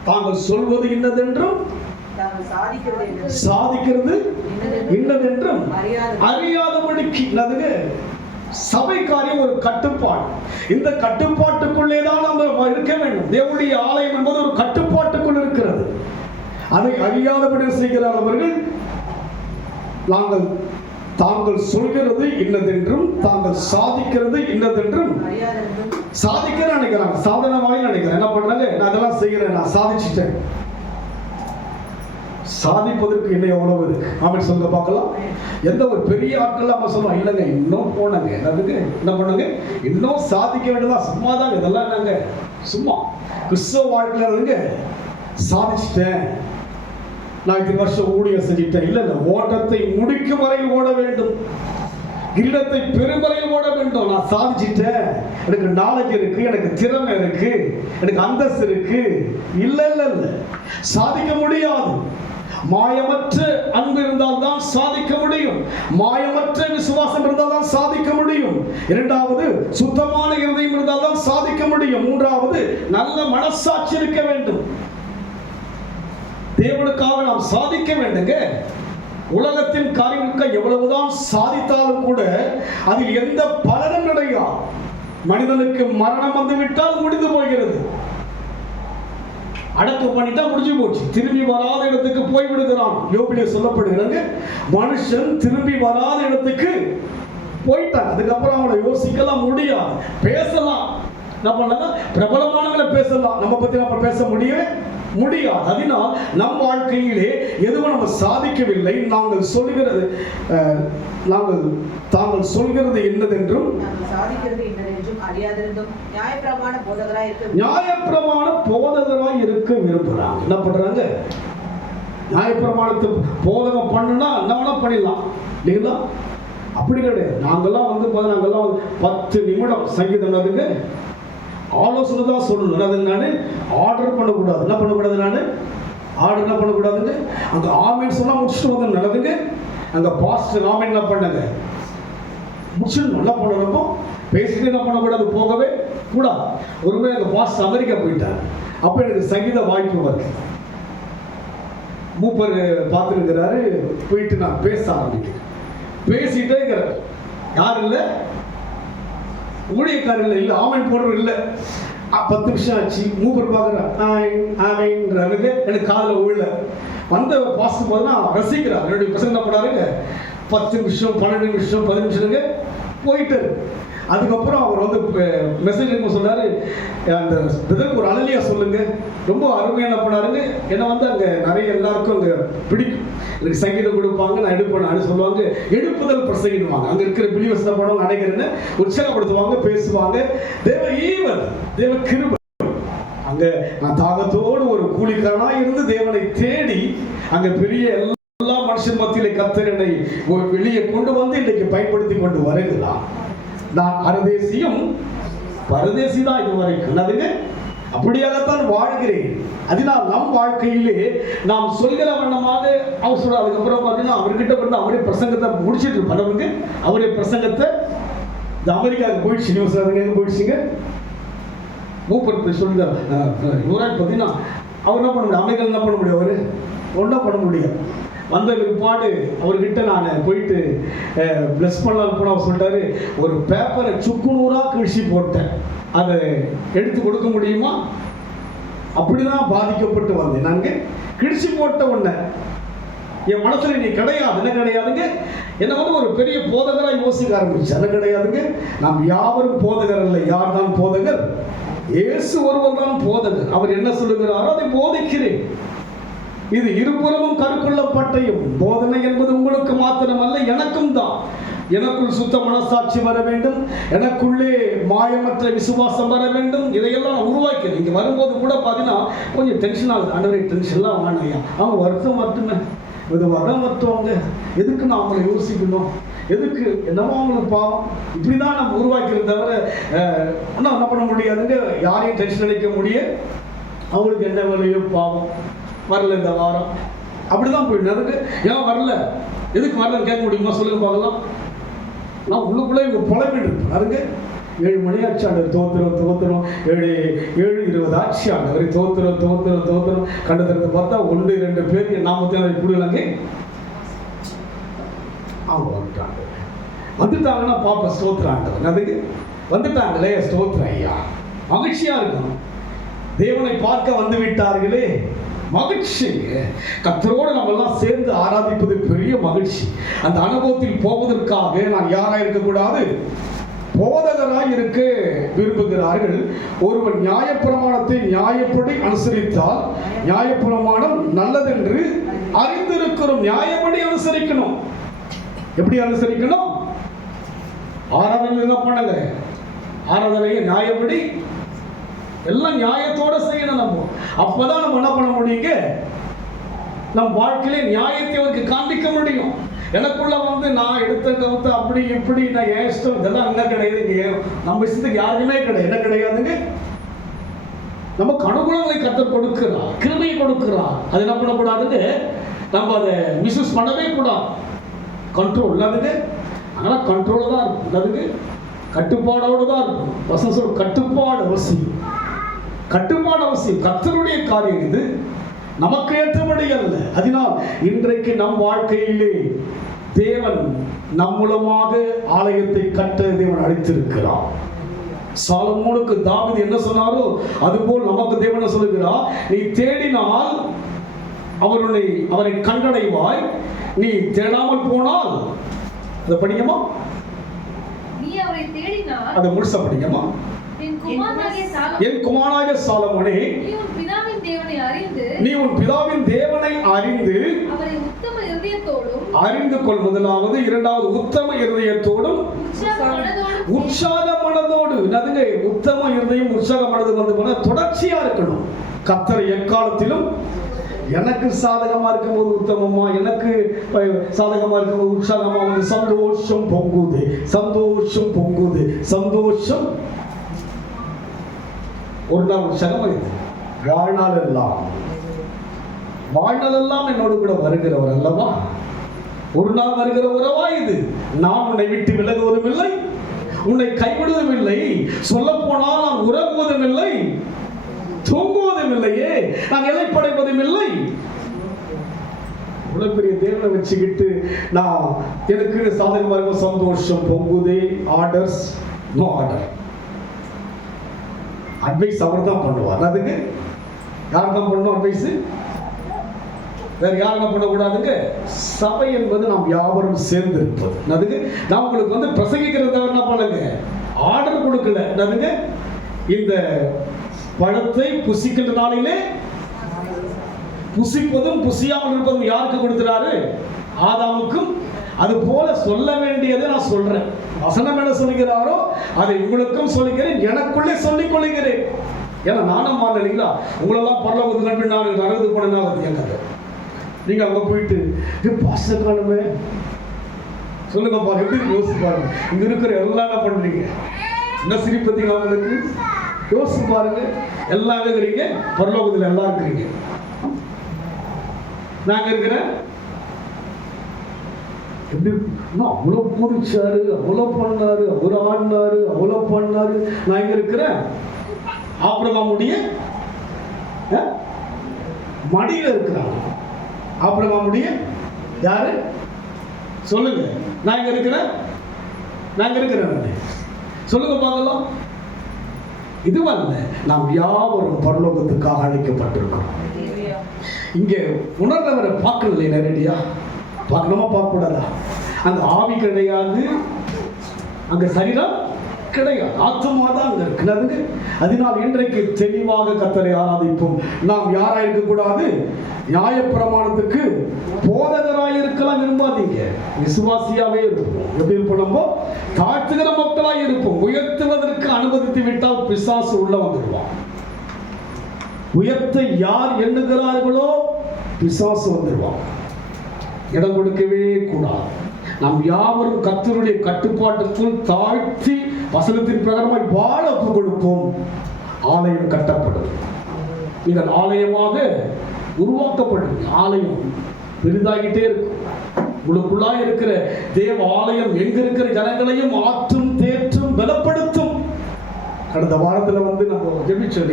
தாங்கள் சொல்வது இன்னதென்றும் சாதிக்கிறது இன்னதென்றும் அறியாதபடிக்கு சபை காரியம் ஒரு கட்டுப்பாடு. இந்த கட்டுப்பாட்டுக்குள்ளே தான் நம்ம இருக்க வேண்டும். தேவனுடைய ஆலயம் என்பது ஒரு கட்டுப்பாட்டுக்குள் இருக்கிறது. அதை அறியாதபடி செய்கிறார்கள். தாங்கள் சொல்கிறது இன்னதென்றும் தாங்கள் சாதிக்கிறது இன்னதென்றும் சாதிக்கிறேன் நினைக்கிறாங்க. சாதனமாக நினைக்கிறேன். என்ன பண்றாங்க? நான் அதெல்லாம் செய்கிறேன், நான் சாதிச்சிட்டேன். சாதிப்பதற்கு என்ன எவ்வளவு இருக்கு? ஆமென் சொல்லுங்க பார்க்கலாம். எந்த ஒரு பெரிய ஆட்கள் நம்ம சொல்லுவோம், இல்லைங்க இன்னும் போனாங்க, அதுக்கு என்ன பண்ணுங்க, இன்னும் சாதிக்க வேண்டியதா. சும்மா தாங்க இதெல்லாம். என்னங்க சும்மா கிறிஸ்தவ வாழ்க்கையில இருங்க சாதிச்சிட்டேன், நான் இத்தனை வருஷம் ஊழியம் செஞ்சிட்டேன். இல்லை, ஓட்டத்தை முடிக்கும் வரையில் ஓட வேண்டும், கிரீடத்தை பெரும் வரையில் ஓட வேண்டும். நான் சாதிச்சிட்டேன், எனக்கு நாலேஜ் இருக்கு, எனக்கு திறமை இருக்கு, எனக்கு அந்தஸ்து இருக்கு. இல்லை இல்லை இல்லை, சாதிக்க முடியாது. மாயமற்ற அன்பு இருந்தால் தான் சாதிக்க முடியும். மாயமற்ற விசுவாசம் இருந்தால் தான் சாதிக்க முடியும். இரண்டாவது, சுத்தமான இருதயம் இருந்தால் தான் சாதிக்க முடியும். மூன்றாவது, நல்ல மனசாட்சி இருக்க வேண்டும். தேவனுக்காக நாம் சாதிக்க வேண்டுங்க. உலகத்தின் காரியங்களுக்கு எவ்வளவுதான் சாதித்தாலும் கூட அதில் எந்த பலனும் கிடையாது. மனிதனுக்கு மரணம் வந்துவிட்டால் முடிந்து போகிறது. அடக்கம் பண்ணிட்டா முடிஞ்சு போச்சு. திரும்பி வராத இடத்துக்கு போய் விடுகிறான். யோபிலே சொல்லப்படுகிறது, மனுஷன் திரும்பி வராத இடத்துக்கு போயிட்டான். அதுக்கப்புறம் அவனை யோசிக்கலாம் முடியாது. பேசலாம், என்ன பண்ணலாம், பிரபலமானவங்களை பேசலாம், நம்ம பத்தி நம்ம பேச முடியவே முடியாது. அதனால் நம் வாழ்க்கையிலே எதுவும் நம்ம சாதிக்கவில்லை. தாங்கள் சொல்கிறது என்னதென்றும் நியாயப்பிரமாண போதகராய் இருக்க விரும்புகிறாங்க. என்ன பண்றாங்க? நியாயப்பிரமாணத்தை போதகம் பண்ணுனா என்ன பண்ணிடலாம் இல்லைங்களா? அப்படி கிடையாது. நாங்கெல்லாம் நாங்கெல்லாம் 10 நிமிடம் சங்கீதம் அதுங்க ஆலோசனை தான் சொல்லணும். அது நான் ஆர்டர் பண்ணக்கூடாது. என்ன பண்ணக்கூடாது? நான் ஆர்டர் என்ன பண்ணக்கூடாதுங்க. அங்கே ஆமேன் சொன்னா முடிச்சுட்டு வந்து நல்லதுங்க. அங்கே பாஸ்டர் ஆமேன் என்ன பண்ணாங்க முடிச்சுட்டு நல்லா பண்ணணும். பேசிட்டு என்ன பண்ணக்கூடாது, போகவே கூடாது. ஒருவேளை எங்கள் பாஸ்டர் அமெரிக்கா போயிட்டார், அப்போ எனக்கு சங்கீத வாய்ப்பு வருது. மூப்பர் பார்த்துருக்கிறாரு, போயிட்டு நான் பேச ஆரம்பிக்கிறேன். பேசிட்டே இருக்கிறார். யார் இல்லை, ஊழியக்காரர் இல்லை, ஆமன் போடுற இல்லை. 10 நிமிஷம் ஆச்சு. மூப்பர் பார்க்குறாரு, எனக்கு காதில் விழல. வந்த பாஸ்ட் போது நான் ரசிக்கிறார். என்னுடைய பசங்க என்ன பண்ணாருங்க, 10 நிமிஷம் 12 நிமிஷம் 10 நிமிஷத்துக்கு போயிட்டாரு. அதுக்கப்புறம் அவர் வந்து மெசேஜ் என்ன சொன்னார், அந்த பிரதருக்கு ஒரு அழலியா சொல்லுங்க. ரொம்ப அருமையாக என்ன பண்ணாருங்க, என்னை வந்து அங்கே நிறைய எல்லாருக்கும் அங்கே பிடிக்கும், எனக்கு சங்கீதம் கொடுப்பாங்க, நான் எடுப்பேன் சொல்லுவாங்க, எடுப்புதல் பிரசங்கிடுவாங்க. அங்கே இருக்கிற பிலிவர்ஸ் என்ன பண்ணுவாங்க, அடைகிறேன்னு உற்சாகப்படுத்துவாங்க, பேசுவாங்க. தேவ ஈவன், தேவ கிருபை. அங்கே நான் தாகத்தோடு ஒரு கூலிக்காரனாக இருந்து தேவனை தேடி அங்கே பெரிய எல்லா மனுஷன் மத்தியிலே கர்த்தர் என்னை வெளியே கொண்டு வந்து இன்றைக்கு பயன்படுத்தி கொண்டு வருகிறான். நான் அரதேசியும் பரதேசி தான் இது வரைக்கும். அதுங்க அப்படியாகத்தான் வாழ்கிறேன். அதனால் நம் வாழ்க்கையிலே நாம் சொல்கிற வண்ணமாக அவர் சொல்ற. அதுக்கப்புறம் பார்த்தீங்கன்னா அவர்கிட்ட வந்து அவரே பிரசங்கத்தை முடிச்சிட்டு இருப்பாங்க. அவரே பிரசங்கத்தை இந்த அமெரிக்காவுக்கு போயிடுச்சு. நியூஸ் எங்கே போயிடுச்சுங்க, மூப்பர் போய் சொல்லுங்க. யுவராஜ் பார்த்தீங்கன்னா அவர் என்ன பண்ண முடியும், அமெரிக்கா என்ன பண்ண முடியும், அவர் ஒன்றும் பண்ண முடியும். வந்த பிற்பாடு அவர்கிட்ட நான் போயிட்டு பிளஸ் பண்ணலாம் போன அவர் சொல்லிட்டாரு, ஒரு பேப்பரை சுக்குநூறாக கிழிச்சி போட்டேன், அதை எடுத்து கொடுக்க முடியுமா? அப்படிதான் பாதிக்கப்பட்டு வந்தேன். நாங்கள் கிழிச்சி போட்ட உடனே என் மனசுல நீ கிடையாது, என்ன கிடையாதுங்க, என்ன வந்து ஒரு பெரிய போதகராக யோசிக்க ஆரம்பிச்சு. என்ன கிடையாதுங்க, நாம் யாவரும் போதகர் அல்ல. யார் தான் போதகர்? இயேசு ஒருவர் தான் போதகர். அவர் என்ன சொல்லுகிறாரோ அதை போதிக்கிறேன். இது இருபுறமும் கருக்குள்ளப்பட்டையும் போதனை என்பது உங்களுக்கு மாத்திரமல்ல, எனக்கும் தான். எனக்குள் சுத்த மனசாட்சி வர வேண்டும், எனக்குள்ளே மாயமற்ற விசுவாசம் வர வேண்டும். இதையெல்லாம் நான் உருவாக்கிறேன். இங்கே வரும்போது கூட பார்த்தீங்கன்னா கொஞ்சம் டென்ஷன் ஆகுது. ஆண்டவரே டென்ஷன்லாம் வேணாயா, அவங்க வருத்தம் மட்டுமே இது வரம் மற்றவங்க எதுக்கு நான் அவங்களை யோசிக்கணும், எதுக்கு என்னமோ அவங்களுக்கு பாவம், இப்படி தான் நம்ம உருவாக்கிறத தவிர ஒன்றும் என்ன பண்ண முடியாதுங்க. யாரையும் டென்ஷன் அடிக்க முடியாது. அவங்களுக்கு என்ன வேலையோ பாவம், வரல இந்த வாரம், அப்படிதான் போயிடும். அதுக்கு ஏன் வரல, எதுக்கு வரலன்னு கேட்க முடியுமா? சொல்லுங்க பார்க்கலாம். நான் உள்ளுக்குள்ளே இங்கே புலம்பிட்டு இருப்பேன். அதுக்கு 7 மணி ஆச்சு ஆண்டவர், தோத்திரம் தோத்திரம், 7:20 ஆச்சு ஆண்டவர், தோத்திரம் தோத்திரம் தோத்திரம். கண்டு திறந்து பார்த்தா 1-2 பேர் நாமத்தையும் கூடுதலாங்க அவங்க வந்துட்டாங்கன்னா பாப்பா ஸ்தோத்திரம் ஆண்டவர். அதுக்கு வந்துட்டாங்களே ஸ்தோத்திரம் ஐயா, மகிழ்ச்சியா இருக்கணும். தேவனை பார்க்க வந்து விட்டார்களே, மகிழ்ச்சி. கர்த்தரோடு நம்ம எல்லாம் சேர்ந்து ஆராதிப்பது பெரிய மகிழ்ச்சி. அந்த அனுபவத்தில் போவதற்காக நான் யாராக இருக்கக்கூடாது, போதகராய் இருக்க விரும்புகிறார்கள். ஒருவன் நியாயப்பிரமாணத்தை நியாயப்படி அனுசரித்தால் நியாயப்பிரமாணம் நல்லதென்று அறிந்திருக்கிறோம். நியாயப்படி அனுசரிக்கணும். எப்படி அனுசரிக்கணும்? ஆராதனை என்ன பண்ணுங்க, ஆராதனையை நியாயப்படி எல்லாம் நியாயத்தோட செய்யணும். நம்ம அப்பதான் நம்ம என்ன பண்ண முடியுங்க, நம் வாழ்க்கையிலே நியாயத்தை அவருக்கு காண்பிக்க முடியும். எனக்குள்ள வந்து நான் எடுத்த கவுத்த அப்படி இப்படி நான் ஏன் இஷ்டம் இதெல்லாம் அங்க கிடையாது. நம்ம இஷ்டத்துக்கு யாருமே கிடையாது. என்ன கிடையாதுங்க, நமக்கு அனுகூலங்களை கர்த்தர் கொடுக்கிறார், கிருபையை கொடுக்கிறார். அது என்ன பண்ணக்கூடாதுன்னு நம்ம அதை மிஸ்யூஸ் பண்ணவே கூடாது. கண்ட்ரோல் இல்லாதுங்க. அதனால கண்ட்ரோல் தான் இருக்கும். அதுக்கு கட்டுப்பாடோடு தான் இருக்கும். வசனம் சொல்ற கட்டுப்பாடு அவசியம், கட்டுப்பாடு அவசியம். கர்த்தருடைய காரியம் இது, நமக்கு ஏற்றபடி அல்ல. அதனால் இன்றைக்கு நம் வாழ்க்கையிலே தேவன் நம் மூலமாக ஆலயத்தை கட்ட தேவன் அழைத்திருக்கிறார். சாலமோனுக்கு தாவீது என்ன சொன்னாரோ அதுபோல் நமக்கு தேவன் சொல்லுகிறார், நீ தேடினால் அவரை கண்டடைவாய், நீ தேடாமல் போனால் அதை படிங்கம்மா, நீ அவரை தேடினால் அதை முழுசா படிங்கம்மா. என் குமாரனாகிய சாலமோனே, நீ உன் பிதாவின் தேவனை அறிந்து அவரை உத்தம இருதயத்தோடும் அறிந்து கொள். முதலாவது. இரண்டாவது, உத்தம இருதயத்தோடும் உற்சாக மனதோடு. என்னதுங்க உத்தம இருதயம் உற்சாக மனது வந்து போன தொடர்ச்சியா இருக்கணும். கர்த்தரை எக்காலத்திலும் எனக்கு சாதகமா இருக்கும்போது உத்தமமா, எனக்கு சாதகமா இருக்கும்போது உற்சாகமா வந்து சந்தோஷம் பொங்குது, சந்தோஷம் பொங்குது, சந்தோஷம். ஒரு நாள் உற்சாகம் வாழ்நாள் எல்லாம் என்னோடு கூட வருகிறவர் அல்லவா, ஒரு நாள் வருகிற உறவா இது. நான் உன்னை விட்டு விலகுவதும் இல்லை, உன்னை கைவிடுவதும் இல்லை. சொல்ல போனால் நான் உறங்குவதும் இல்லை, தூங்குவதும் இல்லையே, நான் இலைப்படைவதும் இல்லை. இவ்வளவு பெரிய தேவனை வச்சுக்கிட்டு நான் எனக்கு சாதகமா இருக்கும், சந்தோஷம் பொங்குதே. Orders no order. அட்வைஸ் அவர் தான் பண்ணுவார். அதுக்கு யார் தான் பண்ணணும் அட்வைஸ்? வேற யாரும் என்ன பண்ணக்கூடாதுங்க? சபை என்பது நாம் யாவரும் சேர்ந்து இருப்பது. அதுக்கு நான் உங்களுக்கு வந்து பிரசங்கிக்கிறத என்ன பண்ணுங்க, ஆர்டர் கொடுக்கல. அதுங்க இந்த பழத்தை புசிக்கின்ற நாளிலே புசிப்பதும் புசியாமல் இருப்பதும் யாருக்கு கொடுக்கிறாரு? ஆதாமுக்கும். அது போல சொல்ல வேண்டியதை நான் சொல்றேன். வசனம் என்ன சொல்லுகிறாரோ அதை உங்களுக்கும் சொல்லுகிறேன், எனக்குள்ளே சொல்லிக் கொள்ளுகிறேன். ஏன்னா நானும் இல்லைங்களா, உங்களெல்லாம் பரலோகத்துக்கு நம்பி நான் நரகத்துக்கு போனேன்னா அது என் கதை. நீங்க அங்க போயிட்டு பாஸ்டர் காணுமே சொல்லுங்க பாருங்க, எப்படி யோசிச்சு பாருங்க. இங்க இருக்கிற எல்லாம் என்ன பண்றீங்க? என்ன சிரிப்பீங்க அவங்களுக்கு? யோசிச்சு பாருங்க. எல்லாம் இருக்கிறீங்க, பரலோகத்துல எல்லாம் இருக்கிறீங்க. நாங்க இருக்கிறேன் எப்படி அவ்வளவு பூரிச்சாரு, அவ்வளவு பண்ணாரு, அவ்வளவு ஆடினாரு, அவ்வளவு பண்ணாரு. நான் இங்க இருக்கிறேன் ஆபிரகாமுடைய மடியில இருக்கிறாங்க. ஆபிரகாமுடைய யாரு சொல்லுங்க? நான் இங்க இருக்கிறேன், நான் இருக்கிறேன் சொல்லுங்க பார்க்கலாம். இதுவல்ல, நாம் யாவரும் பரலோகத்துக்காக அழைக்கப்பட்டிருக்கிறோம். இங்க உணர்ந்தவரை பார்க்கல நேரடியா பார்க்கணுமா, பார்க்க கூடாதா? அந்த ஆவி கிடையாது, அங்க சரீரம் கிடையாது, ஆத்மா தான் அங்க இருக்கிறது. அதனால் இன்றைக்கு தெளிவாக கர்த்தரை ஆராதிப்போம். நாம் யாரா இருக்க கூடாது? நியாயப்பிரமாணத்துக்கு போதகராய் இருக்கலாம் விரும்பாதீங்க, விசுவாசியாவே இருப்போம். எப்படி இருப்போம்? நம்ம தாழ்த்துகிற மக்களாய் இருப்போம். உயர்த்துவதற்கு அனுமதித்து விட்டால் பிசாசு உள்ள வந்துடுவான். உயர்த்த யார் எண்ணுகிறார்களோ பிசாசு வந்துடுவான். இடம் கொடுக்கவே கூடாது. நாம் யாவரும் கர்த்தருடைய கட்டுப்பாட்டுக்குள் தாழ்த்தி வசனத்தின் பிரகாரமாய் வாழ ஒப்பு கொடுப்போம். ஆலயம் கட்டப்படும். இதன் ஆலயமாக உருவாக்கப்படும். ஆலயம் பெரிதாகிட்டே இருக்கும். உங்களுக்குள்ளா இருக்கிற தேவ ஆலயம் எங்க இருக்கிற ஜனங்களையும் ஆற்றும், தேற்றும், பலப்படுத்தும். கடந்த வாரத்தில் வந்து நம்ம ஜெபிச்சோம்,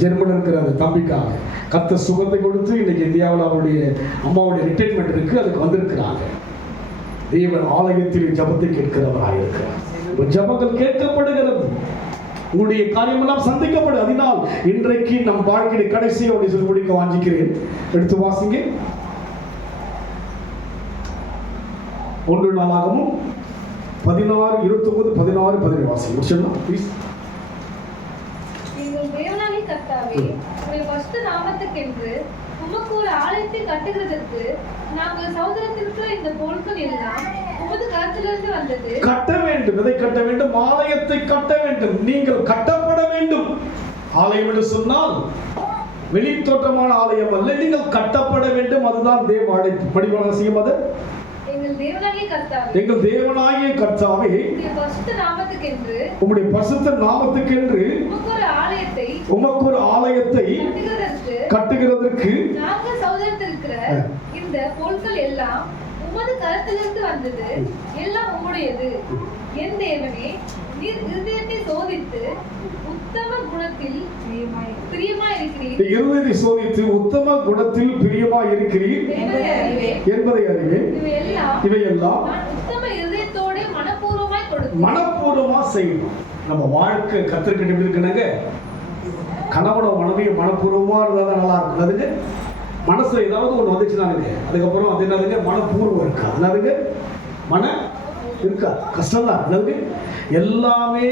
ஜெர்மனில் இருக்கிற அந்த தம்பிக்காக கர்த்தர் சுகத்தை கொடுத்து இன்னைக்கு இந்தியாவில் அவருடைய அம்மாவுடைய ரிட்டைர்மெண்ட் இருக்கு, அதுக்கு வந்திருக்கிறாங்க. தேவன் ஆலயத்தில் ஜபத்தை கேட்கிறவராக இருக்கிறார். ஜபங்கள் கேட்கப்படுகிறது, உங்களுடைய காரியமெல்லாம் சந்திக்கப்படும். அதனால் இன்றைக்கு நம் வாழ்க்கையை கடைசியோடு சொல்லி முடிக்க வாஞ்சிக்கிறேன். எடுத்து வாசிங்க. 1 நாளாகமும் 16, 29, 16, 17 வாசிங்க. முடிச்சிடலாம் ப்ளீஸ். எங்கள் தேவனாகிய கர்த்தாவே, உம்முடைய பரிசுத்த நாமத்துக்கென்று உமக்கு ஒரு ஆலயத்தை கட்டுகிறதற்கு நாங்கள் சகோதரத்திற்குள்ள இந்த பொருட்கள் எல்லாம் உமது கரத்திலிருந்து வந்தது. கட்ட வேண்டும், இதை கட்ட வேண்டும், ஆலயத்தை கட்ட வேண்டும். நீங்கள் கட்டப்பட வேண்டும். ஆலயம் என்று சொன்னால் வெளித்தோற்றமான ஆலயம் அல்ல, நீங்கள் கட்டப்பட வேண்டும். அதுதான் தேவ அழைப்பு. படிவான செய்யும். அது எங்கள் தேவனாகிய கர்த்தாவே, எங்கள் தேவனாகிய கர்த்தாவே, உம்முடைய பரிசுத்த நாமத்துக்கென்று உம்முடைய பரிசுத்த நாமத்துக்கென்று உமக்கு ஒரு ஆலயத்தை கட்டுகிறதற்கு நாங்கள் சகோதரத்திற்கிற இந்த பொருட்கள் எல்லாம் உமது கரத்திலிருந்து வந்தது. எல்லாம் உம்முடையது. என் தேவனே, நீர் இருதயத்தை சோதித்து உத்தம குணத்தில் பிரியமாயிருக்கிறீர். இருதயத்தை சோதித்து உத்தம குணத்தில் பிரியமாயிருக்கிறீர் என்பதை அறிவேன். இவையெல்லாம் உத்தம இருதயத்தோடு மனப்பூர்வமாய் கொடுத்து மனப்பூர்வமா செய்யணும். நம்ம வாழ்க்கை கத்திரிக்கிட்டு எப்படி இருக்குனாங்க, கணவனோட மனைவியும் மனப்பூர்வமா இருந்தால் நல்லா இருக்கும். அதுக்கு மனசுல ஏதாவது ஒன்று வந்துச்சுனாலுங்க அதுக்கப்புறம் அது என்னதுங்க, மனப்பூர்வம் இருக்கா? என்னதுங்க, மன இருக்கா? கஷ்டம்தான். என்னது, எல்லாமே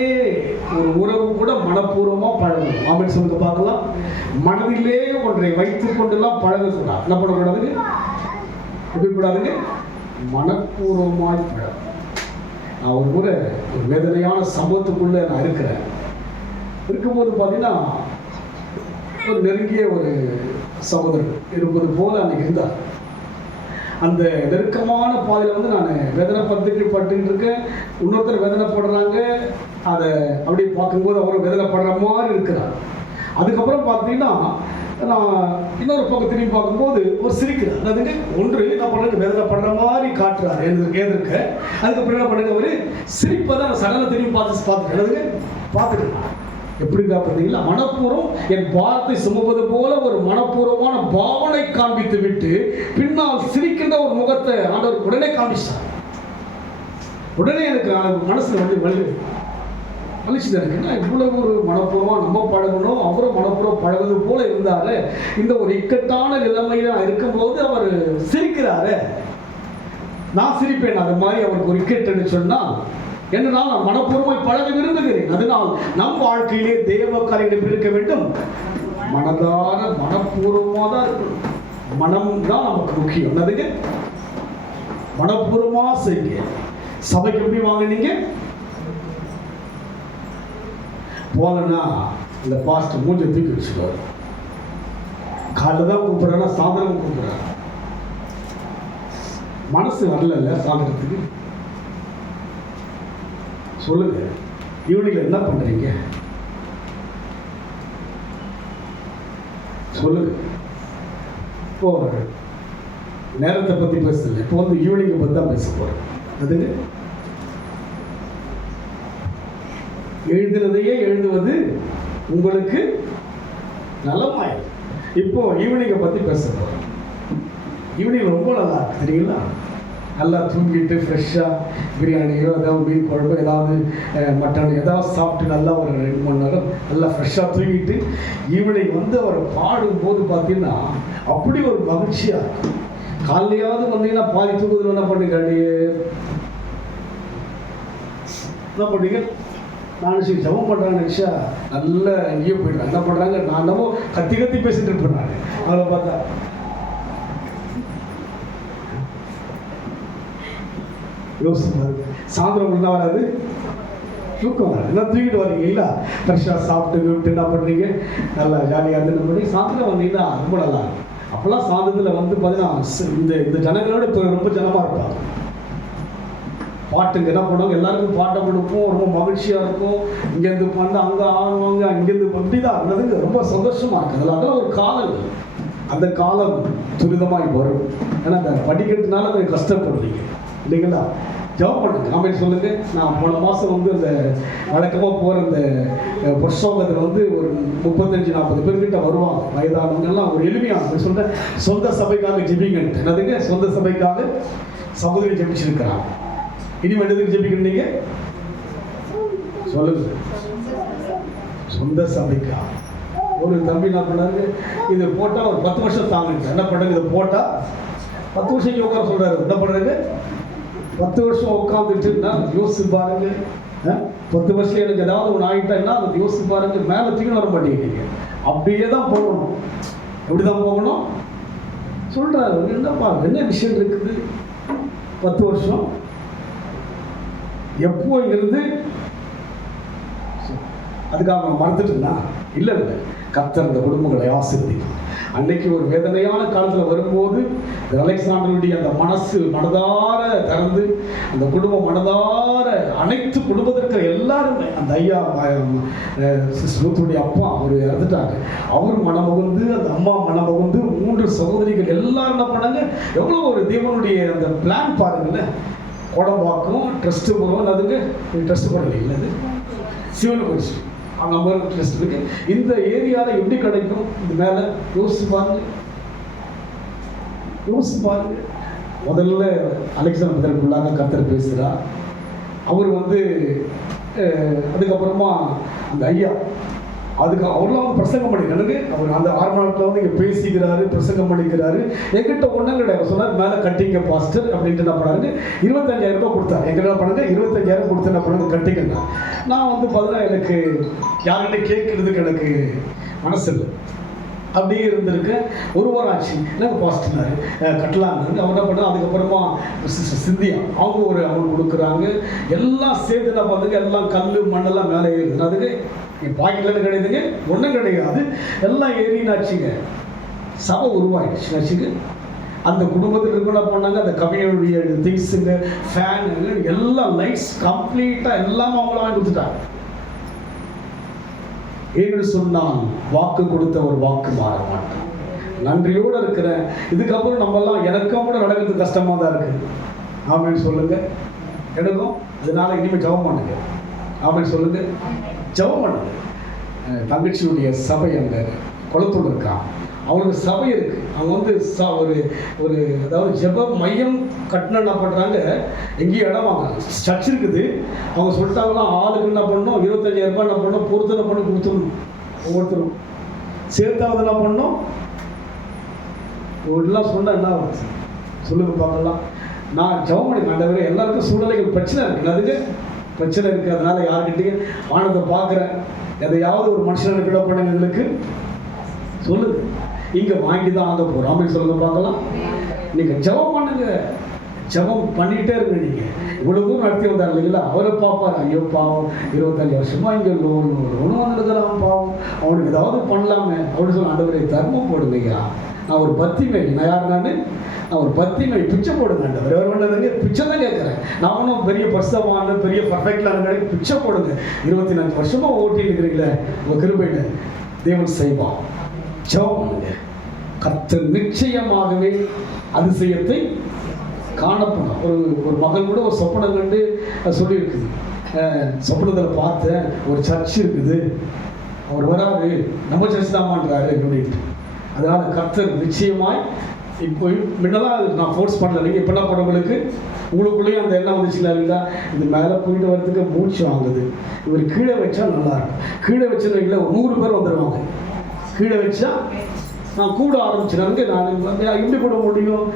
ஒரு உறவு கூட மனப்பூர்வமா பழகணும். ஆமென் சொல்லுங்க பார்க்கலாம். மனதிலே ஒன்றை வைத்துக் கொண்டுலாம் பழகக்கூடாது. என்ன பண்ணக்கூடாதுங்க, எப்படி கூடாதுங்க, மனப்பூர்வமாய் பழகும். நான் ஒரு முறை ஒரு வேதனையான சம்பவத்துக்குள்ள நான் இருக்கும்போது பார்த்தீங்கன்னா ஒரு நெருங்கிய ஒரு சகோதரர் இருப்பது போல அன்னைக்கு இருந்தார். அந்த நெருக்கமான பாதையில் வந்து நான் வேதனைப்பட்டு இருக்கேன். இன்னொருத்தர் வேதனைப்படுறாங்க. அதை அப்படி பார்க்கும்போது அவரும் வேதனைப்படுற மாதிரி இருக்கிறார். அதுக்கப்புறம் பார்த்தீங்கன்னா நான் இன்னொரு பக்கம் திரும்பி பார்க்கும்போது ஒரு சிரிக்கிறார். அதுக்கு ஒன்று என்ன பண்ணுறது, வேதனைப்படுற மாதிரி காட்டுறாரு எதிர்க்க. அதுக்கப்புறம் என்ன பண்ணுங்க, ஒரு சிரிப்பை தான் சடனை திரும்பி பார்த்துட்டு எப்படிங்க பார்த்தீங்களா, மனப்பூர்வம் என் பாரத்தை சுமப்பது போல ஒரு மனப்பூர்வமான பாவனை காண்பித்து விட்டு பின்னால் சிரிக்கின்ற ஒரு முகத்தை ஆண்டவர் உடனே காண்பிச்சார். உடனே எனக்கு மனசுல வந்து வலி, வலிச்சுதான் இருக்குன்னா இவ்வளவு ஒரு மனப்பூர்வமாக நம்ம பழகணும், அவரும் மனப்பூர்வம் பழகுது போல இருந்தாரு. இந்த ஒரு இக்கட்டான நிலைமையில இருக்கும்போது அவர் சிரிக்கிறாரு. நான் சிரிப்பேன். அது மாதிரி அவருக்கு ஒரு இக்கட்டுன்னு சொன்னால் என்னன்னா, நான் மனப்பூர்வமாய் பழக விரும்புகிறேன். அதனால் நம் வாழ்க்கையிலே தேவ காரியம் இருக்க வேண்டும். மனதார மனப்பூர்வமாக தான் இருக்கணும். மனம் தான் நமக்கு முக்கியம். என்னதுங்க? மனப்பூர்வமா செய்யுங்க. சபைக்கு எப்படி வாங்கினீங்க? போலன்னா இந்த பாஸ்டர் மூஞ்ச தூக்கி வச்சுக்குவார். காலைல தான் கூப்பிட்றேன்னா சாயந்தரம் கூப்பிட்றாரு. மனசு வரல சாயந்தரத்துக்கு. சொல்லுங்க, ஈவினிங்ல என்ன பண்றீங்க? சொல்லுங்க. இப்போ நேரத்தை பத்தி பேசல, இப்போ வந்து ஈவினிங்கை பத்தி தான் பேச போறேன். அதுங்க எழுதுனதையே எழுதுவது உங்களுக்கு நலமாய். இப்போ ஈவினிங்கை பத்தி பேச போறேன். ஈவினிங் ரொம்ப நல்லா இருக்கு தெரியுங்களா? நல்லா தூங்கிட்டு ஃப்ரெஷ்ஷாக பிரியாணியோ ஏதாவது மீன் குழம்பு ஏதாவது மட்டன் ஏதாவது சாப்பிட்டு நல்லா ஒரு 2 மணி நேரம் நல்லா ஃப்ரெஷ்ஷாக தூங்கிட்டு ஈவினிங் வந்து அவர் பாடும்போது பார்த்தீங்கன்னா அப்படி ஒரு மகிழ்ச்சியாக இருக்கும். காலையாவது வந்தீங்கன்னா பாதி தூக்குதல் என்ன பண்ணுங்க, என்ன பண்ணீங்க? நான் சரி ஜபம் பண்ணுறாங்க நினச்சா நல்ல எங்கேயோ போயிடுறாங்க. என்ன பண்ணுறாங்க? நான் என்னமோ கத்தி கத்தி பேசிட்டு இருப்பேன். நான் அதை பார்த்தா யோசிப்பாரு. சாயந்தரம் என்ன வராது, தூக்கம் வராது. என்ன தூக்கிட்டு வரீங்க இல்லை, ஃப்ரெஷ்ஷாக சாப்பிட்டு விட்டு என்ன பண்ணுறீங்க, நல்லா ஜாலியாக இருந்து என்ன பண்ணி சாயந்தரம் வந்தீங்கன்னா ரொம்ப நல்லா இருக்கும். அப்போல்லாம் சாயந்தரத்தில் வந்து பார்த்தீங்கன்னா இந்த ஜனங்களோட இப்போ ரொம்ப ஜனமாக இருப்பாங்க. பாட்டுங்க என்ன பண்ணுவாங்க, எல்லாருக்கும் பாட்டை கொடுப்போம், ரொம்ப மகிழ்ச்சியாக இருக்கும். இங்கேருந்து வந்து அங்கே ஆடுவாங்க, இங்கேருந்து அப்படி தான் இருந்ததுங்க. ரொம்ப சந்தோஷமாக இருக்குது. அதெல்லாம் ஒரு காலங்கள். அந்த காலம் துரிதமாகி வரும். ஏன்னா அந்த படிக்கிறதுனால கொஞ்சம் கஷ்டப்படுறீங்க இல்லைங்களா? ஜபம் பண்ணுங்க. ஆமென் சொல்லுங்க. நான் போன மாதம் வந்து அந்த வழக்கமாக போகிற அந்த புருஷோகத்தில் வந்து ஒரு 35-40 பேர்கிட்ட வருவாங்க. வயதானவங்கெல்லாம் ஒரு எளிமையாக சொல்கிறேன், சொந்த சபைக்காக ஜெபிங்கன்ட்டு. என்னதுங்க? சொந்த சபைக்காக சகோதரி ஜெபிச்சிருக்கிறாங்க. இனிமேல் எதுக்கு ஜெபிக்கிறீங்க சொல்லுங்க? சொந்த சபைக்கா. ஒரு தம்பி என்ன பண்ணாரு, இது போட்டால் ஒரு 10 வருஷம் தாங்குங்க. என்ன பண்ணுறது? இதை போட்டால் 10 வருஷம் இங்கே உட்கார சொல்கிறாரு. என்ன பண்ணுறது? 10 வருஷம் உட்காந்துட்டுன்னா யோசிச்சு பாருங்க. 10 வருஷம் எனக்கு ஏதாவது ஒன்று ஆகிட்டேன்னா அதை யோசிச்சு பாருங்க. மேலே தூக்கி வர மாட்டேங்கிறீங்க. அப்படியே தான் போகணும். எப்படி தான் போகணும் சொல்கிறாரு. என்னப்பா என்ன விஷயம் இருக்குது? 10 வருஷம் எப்போ இங்கிருந்து அதுக்காக மறந்துட்டுனா இல்லை இல்லை. கர்த்தர் அந்த குடும்பங்களை ஆசீர்வதிக்கும். அன்னைக்கு ஒரு வேதனையான காலத்தில் வரும்போது அலெக்சாண்டருடைய அந்த மனதார திறந்து அந்த குடும்பம் மனதார அனைத்து குடும்பத்திற்கு எல்லாருமே அந்த ஐயா சிஸ்டருடைய அப்பா அவர் இறந்துட்டாங்க. அவர் மனமகுந்து அந்த அம்மா மனமகுந்து 3 சகோதரிகள் எல்லாரும் என்ன பண்ணாங்க. எவ்வளோ ஒரு தேவனுடைய அந்த பிளான் பாருங்களேன். கோடம்பாக்கம் ட்ரஸ்ட்டு போகிறோம். அதுக்கு ட்ரஸ்ட் பண்ணல இல்லை, அது சிவன் கோயில் அங்கே அம்மா ட்ரஸ்ட் இருக்கு. இந்த ஏரியாவில் எப்படி கிடைக்கும்? இது மேலே யோசிச்சு பாருங்க, யோசிச்சு பாருங்க. முதல்ல அலெக்சாண்டருக்குள்ளாக கர்த்தர் பேசுகிறார். அவர் வந்து அதுக்கப்புறமா அந்த ஐயா அதுக்கு அவர்லாம் பிரசங்கம் பண்ணிக்கிறாரு. அவர் அந்த 6 நாட்கள் வந்து இங்கே பேசிக்கிறாரு, பிரசங்கம் பண்ணிக்கிறாரு. எங்கிட்ட ஒன்றும் கிடையாது. சொன்னார் மேலே கட்டிங்க பாஸ்டர் அப்படின்ட்டு என்ன பண்ணாரு, 25,000 ரூபாய் கொடுத்தாரு. எங்கிட்ட என்ன பண்ணுங்க, 25,000 கொடுத்து என்ன பண்ணுங்க கட்டிக்கங்க. நான் வந்து பார்த்தீங்கன்னா எனக்கு யார்கிட்ட கேட்கறதுக்கு எனக்கு மனசு இல்லை. அப்படியே இருந்திருக்கு. 1 வாரம் ஆச்சு. எனக்கு பாஸ்டர்னாரு கட்டலான்னு அவர் என்ன பண்ணால் அதுக்கப்புறமா சிந்தியா அவங்க ஒரு அமௌண்ட் கொடுக்குறாங்க. எல்லாம் சேர்ந்து என்ன பண்ணுங்க, எல்லாம் கல் மண்ணெல்லாம் மேலே ஏறுது. அதுக்கு என் பாக்கெட்லாம் கிடையாதுங்க, ஒன்றும் கிடையாது. எல்லாம் ஏறினாச்சுங்க. சபை உருவாயிடுச்சுனாச்சுங்க. அந்த குடும்பத்தில் என்ன பண்ணாங்க, அந்த கவிஞருடைய திங்ஸுங்க, ஃபேனு எல்லாம் லைட்ஸ் கம்ப்ளீட்டாக எல்லாமே அவங்கள வாங்கி கொடுத்துட்டாங்க. ஏன்னு சொன்னால் வாக்கு கொடுத்த ஒரு வாக்கு மாற மாட்டேன். நன்றியோடு இருக்கிறேன். இதுக்கப்புறம் நம்மெல்லாம் எனக்கும் கூட நடக்கிறது கஷ்டமாக தான் இருக்குது. ஆமென் சொல்லுங்க. எனக்கும் அதனால இனிமேல் ஜெபம் பண்ணுங்க. ஆமென் சொல்லுங்க, ஜெபம் பண்ணுங்க. தங்கச்சியுடைய சபை அங்கே குளத்தூர் இருக்கான். அவங்களுக்கு சபை இருக்கு. அவங்க வந்து ஒரு ஒரு அதாவது ஜெப மையம் கட்டின என்ன பண்ணுறாங்க, எங்கேயும் இடம் வாங்க சர்ச் இருக்குது. அவங்க சொல்லிட்டாங்கன்னா ஆளுக்கு என்ன பண்ணணும், 25,000 ரூபாய் என்ன பண்ணணும், பொருத்தனை பண்ணி கொடுத்துடணும். ஒவ்வொருத்தரும் சேர்த்தாவது என்ன பண்ணணும், இதெல்லாம் சொன்னால் என்ன ஆகுது சொல்லுங்க பார்க்கலாம். நான் ஜெபம் பண்ணி ஆண்டவரே, எல்லாருக்கும் சூழ்நிலைகள் பிரச்சனை இருக்குது, அதுக்கு பிரச்சனை இருக்குது, அதனால யார்கிட்டையும் வானத்தை பார்க்குறேன், எதையாவது ஒரு மனுஷனை விட பண்ணுங்க எங்களுக்கு சொல்லுங்க, இங்கே வாங்கி தான் ஆக போகிறோம் அப்படின்னு சொல்லுங்க பார்க்கலாம். நீங்கள் ஜெபம் பண்ணுங்க, ஜெபம் பண்ணிகிட்டே இருங்க. நீங்கள் இவ்வளோ தூரம் நடத்தி வந்தார் இல்லைங்களா, அவரை பார்ப்பார், ஐயோ பாவம் 25 வருஷமா இங்கே லோன் வந்துருக்கிறான், பாவம் அவனுக்கு ஏதாவது பண்ணலாமே அப்படின்னு சொல்லி ஆண்டவரை தர்மம் போடுங்க ஐயா, நான் ஒரு பத்திமை, நான் யார் நான் ஒரு பத்திமை, பிச்சை போடுங்க ஆண்டவர். அவர் பண்ணதுங்க பிச்சை தான் கேட்குறேன், நான் ஒன்றும் பெரிய பர்சவான பெரிய பர்ஃபெக்டான பிச்சை போடுங்க. 24 வருஷமா ஓட்டி இருக்கிறீங்களே, உங்கள் கிருபையில் தேவன் செய்வான். ஜெபம் பண்ணுங்க, கர்த்தர் நிச்சயமாகவே அதிசயத்தை காணப்படும். ஒரு மகள் கூட ஒரு சொப்பனம் கண்டு சொல்லியிருக்குது, சொப்பனத்தில் பார்த்தேன் ஒரு சர்ச் இருக்குது, அவர் வராரு, நம்ம சர்ச் தான்மான்றாரு அப்படின்ட்டு. அதனால் கர்த்தர் நிச்சயமாய் இப்போ முன்னெல்லாம் நான் ஃபோர்ஸ் பண்ணல, நீங்கள் இப்போ என்ன பண்ணுறவங்களுக்கு உங்களுக்குள்ளேயும் அந்த எண்ணம் வந்துச்சுங்களா இல்லைங்களா, இது மேலே போயிட்டு வரதுக்கு மூச்சு வாங்குது, இவர் கீழே வச்சா நல்லாயிருக்கும், கீழே வச்சுருவீங்களா 100 பேர் வந்துடுவாங்க, கீழே வச்சா நான் கூட ஆரம்பிச்சிடாங்க, நான் எப்படி கூட முடியும்,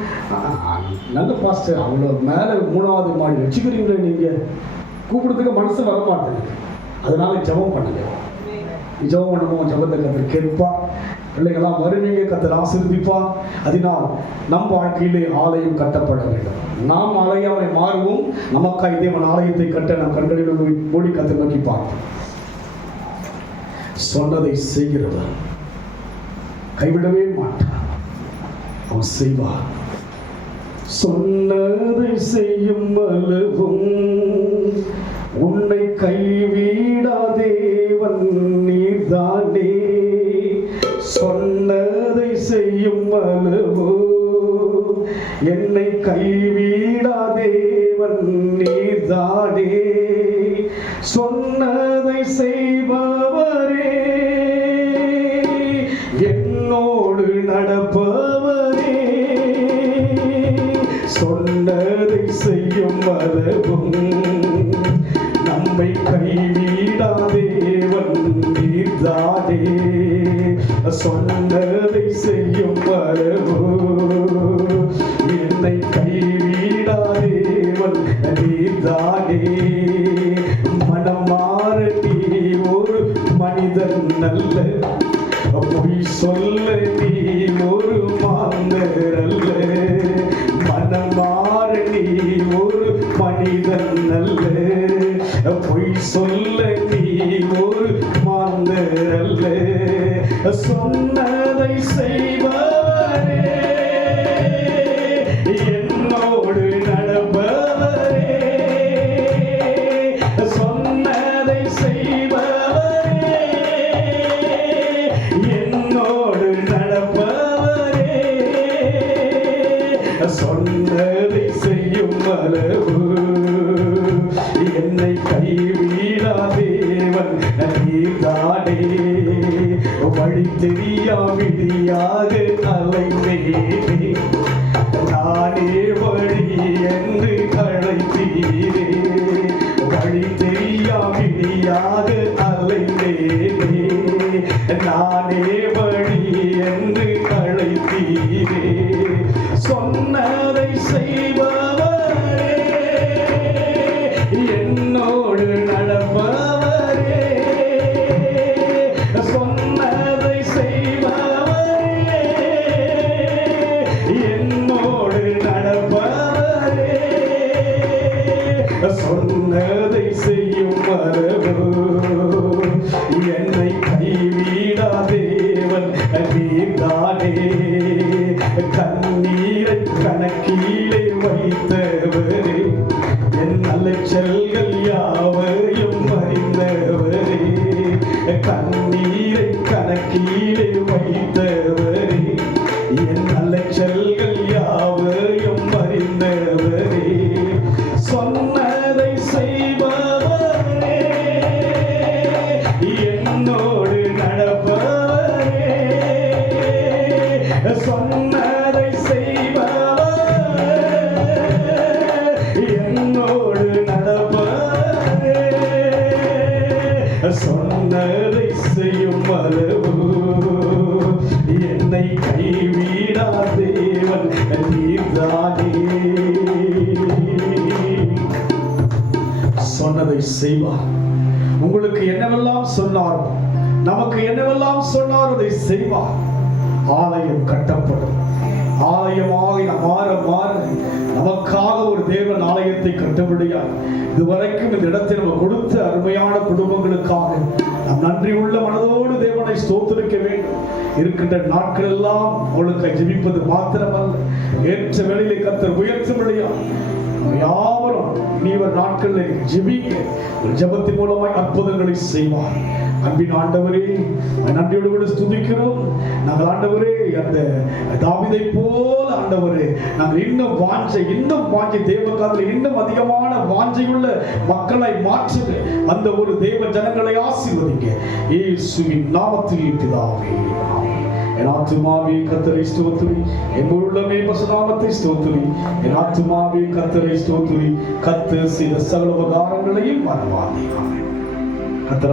நல்ல பாஸ்டர் அவ்வளோ மேலே 3வது மாடி வச்சுக்கிறீங்களே, நீங்கள் கூப்பிடுறதுக்கு மனசு வர மாட்டேங்குது. அதனால ஜெபம் பண்ணுங்க, ஜெபம் பண்ணுவோம், ஜெபத்தை கர்த்தர் கேட்பா, பிள்ளைகளாம் வருவீங்க, கர்த்தர் ஆசீர்வதிப்பா. அதனால் நம் வாழ்க்கையிலே ஆலயம் கட்டப்பட வேண்டும், நாம் ஆலயமாய் மாறுவோம். நமக்காய் தேவன் ஆலயத்தை கட்ட நம் கண்களில் மூடி கர்த்தர் நோக்கி பார்ப்போம். சொன்னதை செய்கிறவர் கைவிடவே மாட்டார், அவன் செய்வார். சொன்னதை செய்யும் அளவும் உன்னை கைவிடா தேவன் நீர்தானே, சொன்னதை செய்யும் அளவோ என்னை கைவிடா தேவன் நீர்தானே, சொன்னதை செய்பவரே என்னோடு நடப்பவரே, சொன்னதை செய்யும் அளவும் நம்மை கைவிடா தேவன் நீர்தானே, சொன்னதை செய்யும் அளவோ என்னை கைவிடா தேவன் நீர்தானே. மனம் மாற நீ ஒரு மனிதன் நல்ல, பொய் சொல்ல நீ ஒரு மாந்தர் அல்ல, மனம் மாற நீ ஒரு மனிதன் அல்ல, பொய் சொல்ல நீ ஒரு மாந்தர் அல்ல, சொன்னதை செய்பவரே என்னோடு நடப்பவரே, சொன்னதை செய்பவரே என்னோடு நடப்பவரே, சொன்னதை செய்யும் அளவு என்னை கைவிடா தேவன் நீர்தானே. வழி தெரியா விழியாக அலைந்தேனே, நானே வழி என்று அழைத்தீரே, வழி தெரியா விழியாக அலைந்தேனே, நானே வழி என்று அழைத்தீரே, சொன்னதை செய்பவரே என்னோடு நடப்பவரே, சொன்னதை செய்பவரே என்னோடு நடப்பவரே, சொன்னதை செய்யும் அளவு என்னை கைவிடா தேவன் நீர்தானே, கண்ணீரை கணக்கீழே வைத்தவரே, என் அலைச்சல்கள் யாவையும் அறிந்தவரே, கண்ணீரை கணக்கீழே வைத்தவரே, என் அலைச்சல்கள் யாவையும் அறிந்தவரே, சொன்னதை செய்பவரே என்னோடு நடப்பவரே, சொன்னதை செய்யும் அளவு என்னை கைவிடா தேவன் நீர்தானே. சொன்னதை செய்வார். உங்களுக்கு என்னவெல்லாம் சொன்னாரோ, நமக்கு என்னவெல்லாம் சொன்னாரோ அதை செய்வார். ஆலயம் கட்டப்படும். ஆலயமாக மாற மாற நமக்காக ஒரு தேவன் ஆலயத்தை கட்டபடியார். இதுவரைக்கும் இந்த இடத்தை நம்ம கொடுத்த அருமையான குடும்பங்களுக்காக நாம் நன்றி உள்ள மனதோடு தேவனை ஸ்தோத்திரிக்க வேண்டும். இருக்கின்ற நாட்கள் எல்லாம் அவளுக்கு ஜெபிப்பது மாத்திரமல்ல, ஏற்ற வேளையிலே கர்த்தர் உயர்த்தும்படியா யாவரும் நீவர் நாட்களில் ஜெபிக்க ஜெபத்தின் மூலமாய் அற்புதங்களை செய்வார். அன்பின் ஆண்டவரே, நன்றியோடு கூட ஸ்துதிக்கிறோம். நாங்கள் ஆண்டவரே அந்த தாவீதை போல ஆண்டவரே நாங்கள் இன்னும் வாஞ்சை தேவக்காரர்கள் இன்னும் அதிகமான வாஞ்சையுள்ள மக்களை மாற்றுங்க. அந்த ஒரு தேவ ஜனங்களை ஆசீர்வதிங்க இயேசுவின் நாமத்தில் பிதாவே. என் ஆத்துமாவே கர்த்தரை ஸ்தோத்திரி, என் உள்ளமே பரிசுத்தநாமத்தை ஸ்தோத்திரி. என் ஆத்துமாவே கர்த்தரை ஸ்தோத்திரி, கர்த்தர் செய்த சகல உபகாரங்களையும் மறவாதே. கர்த்தர்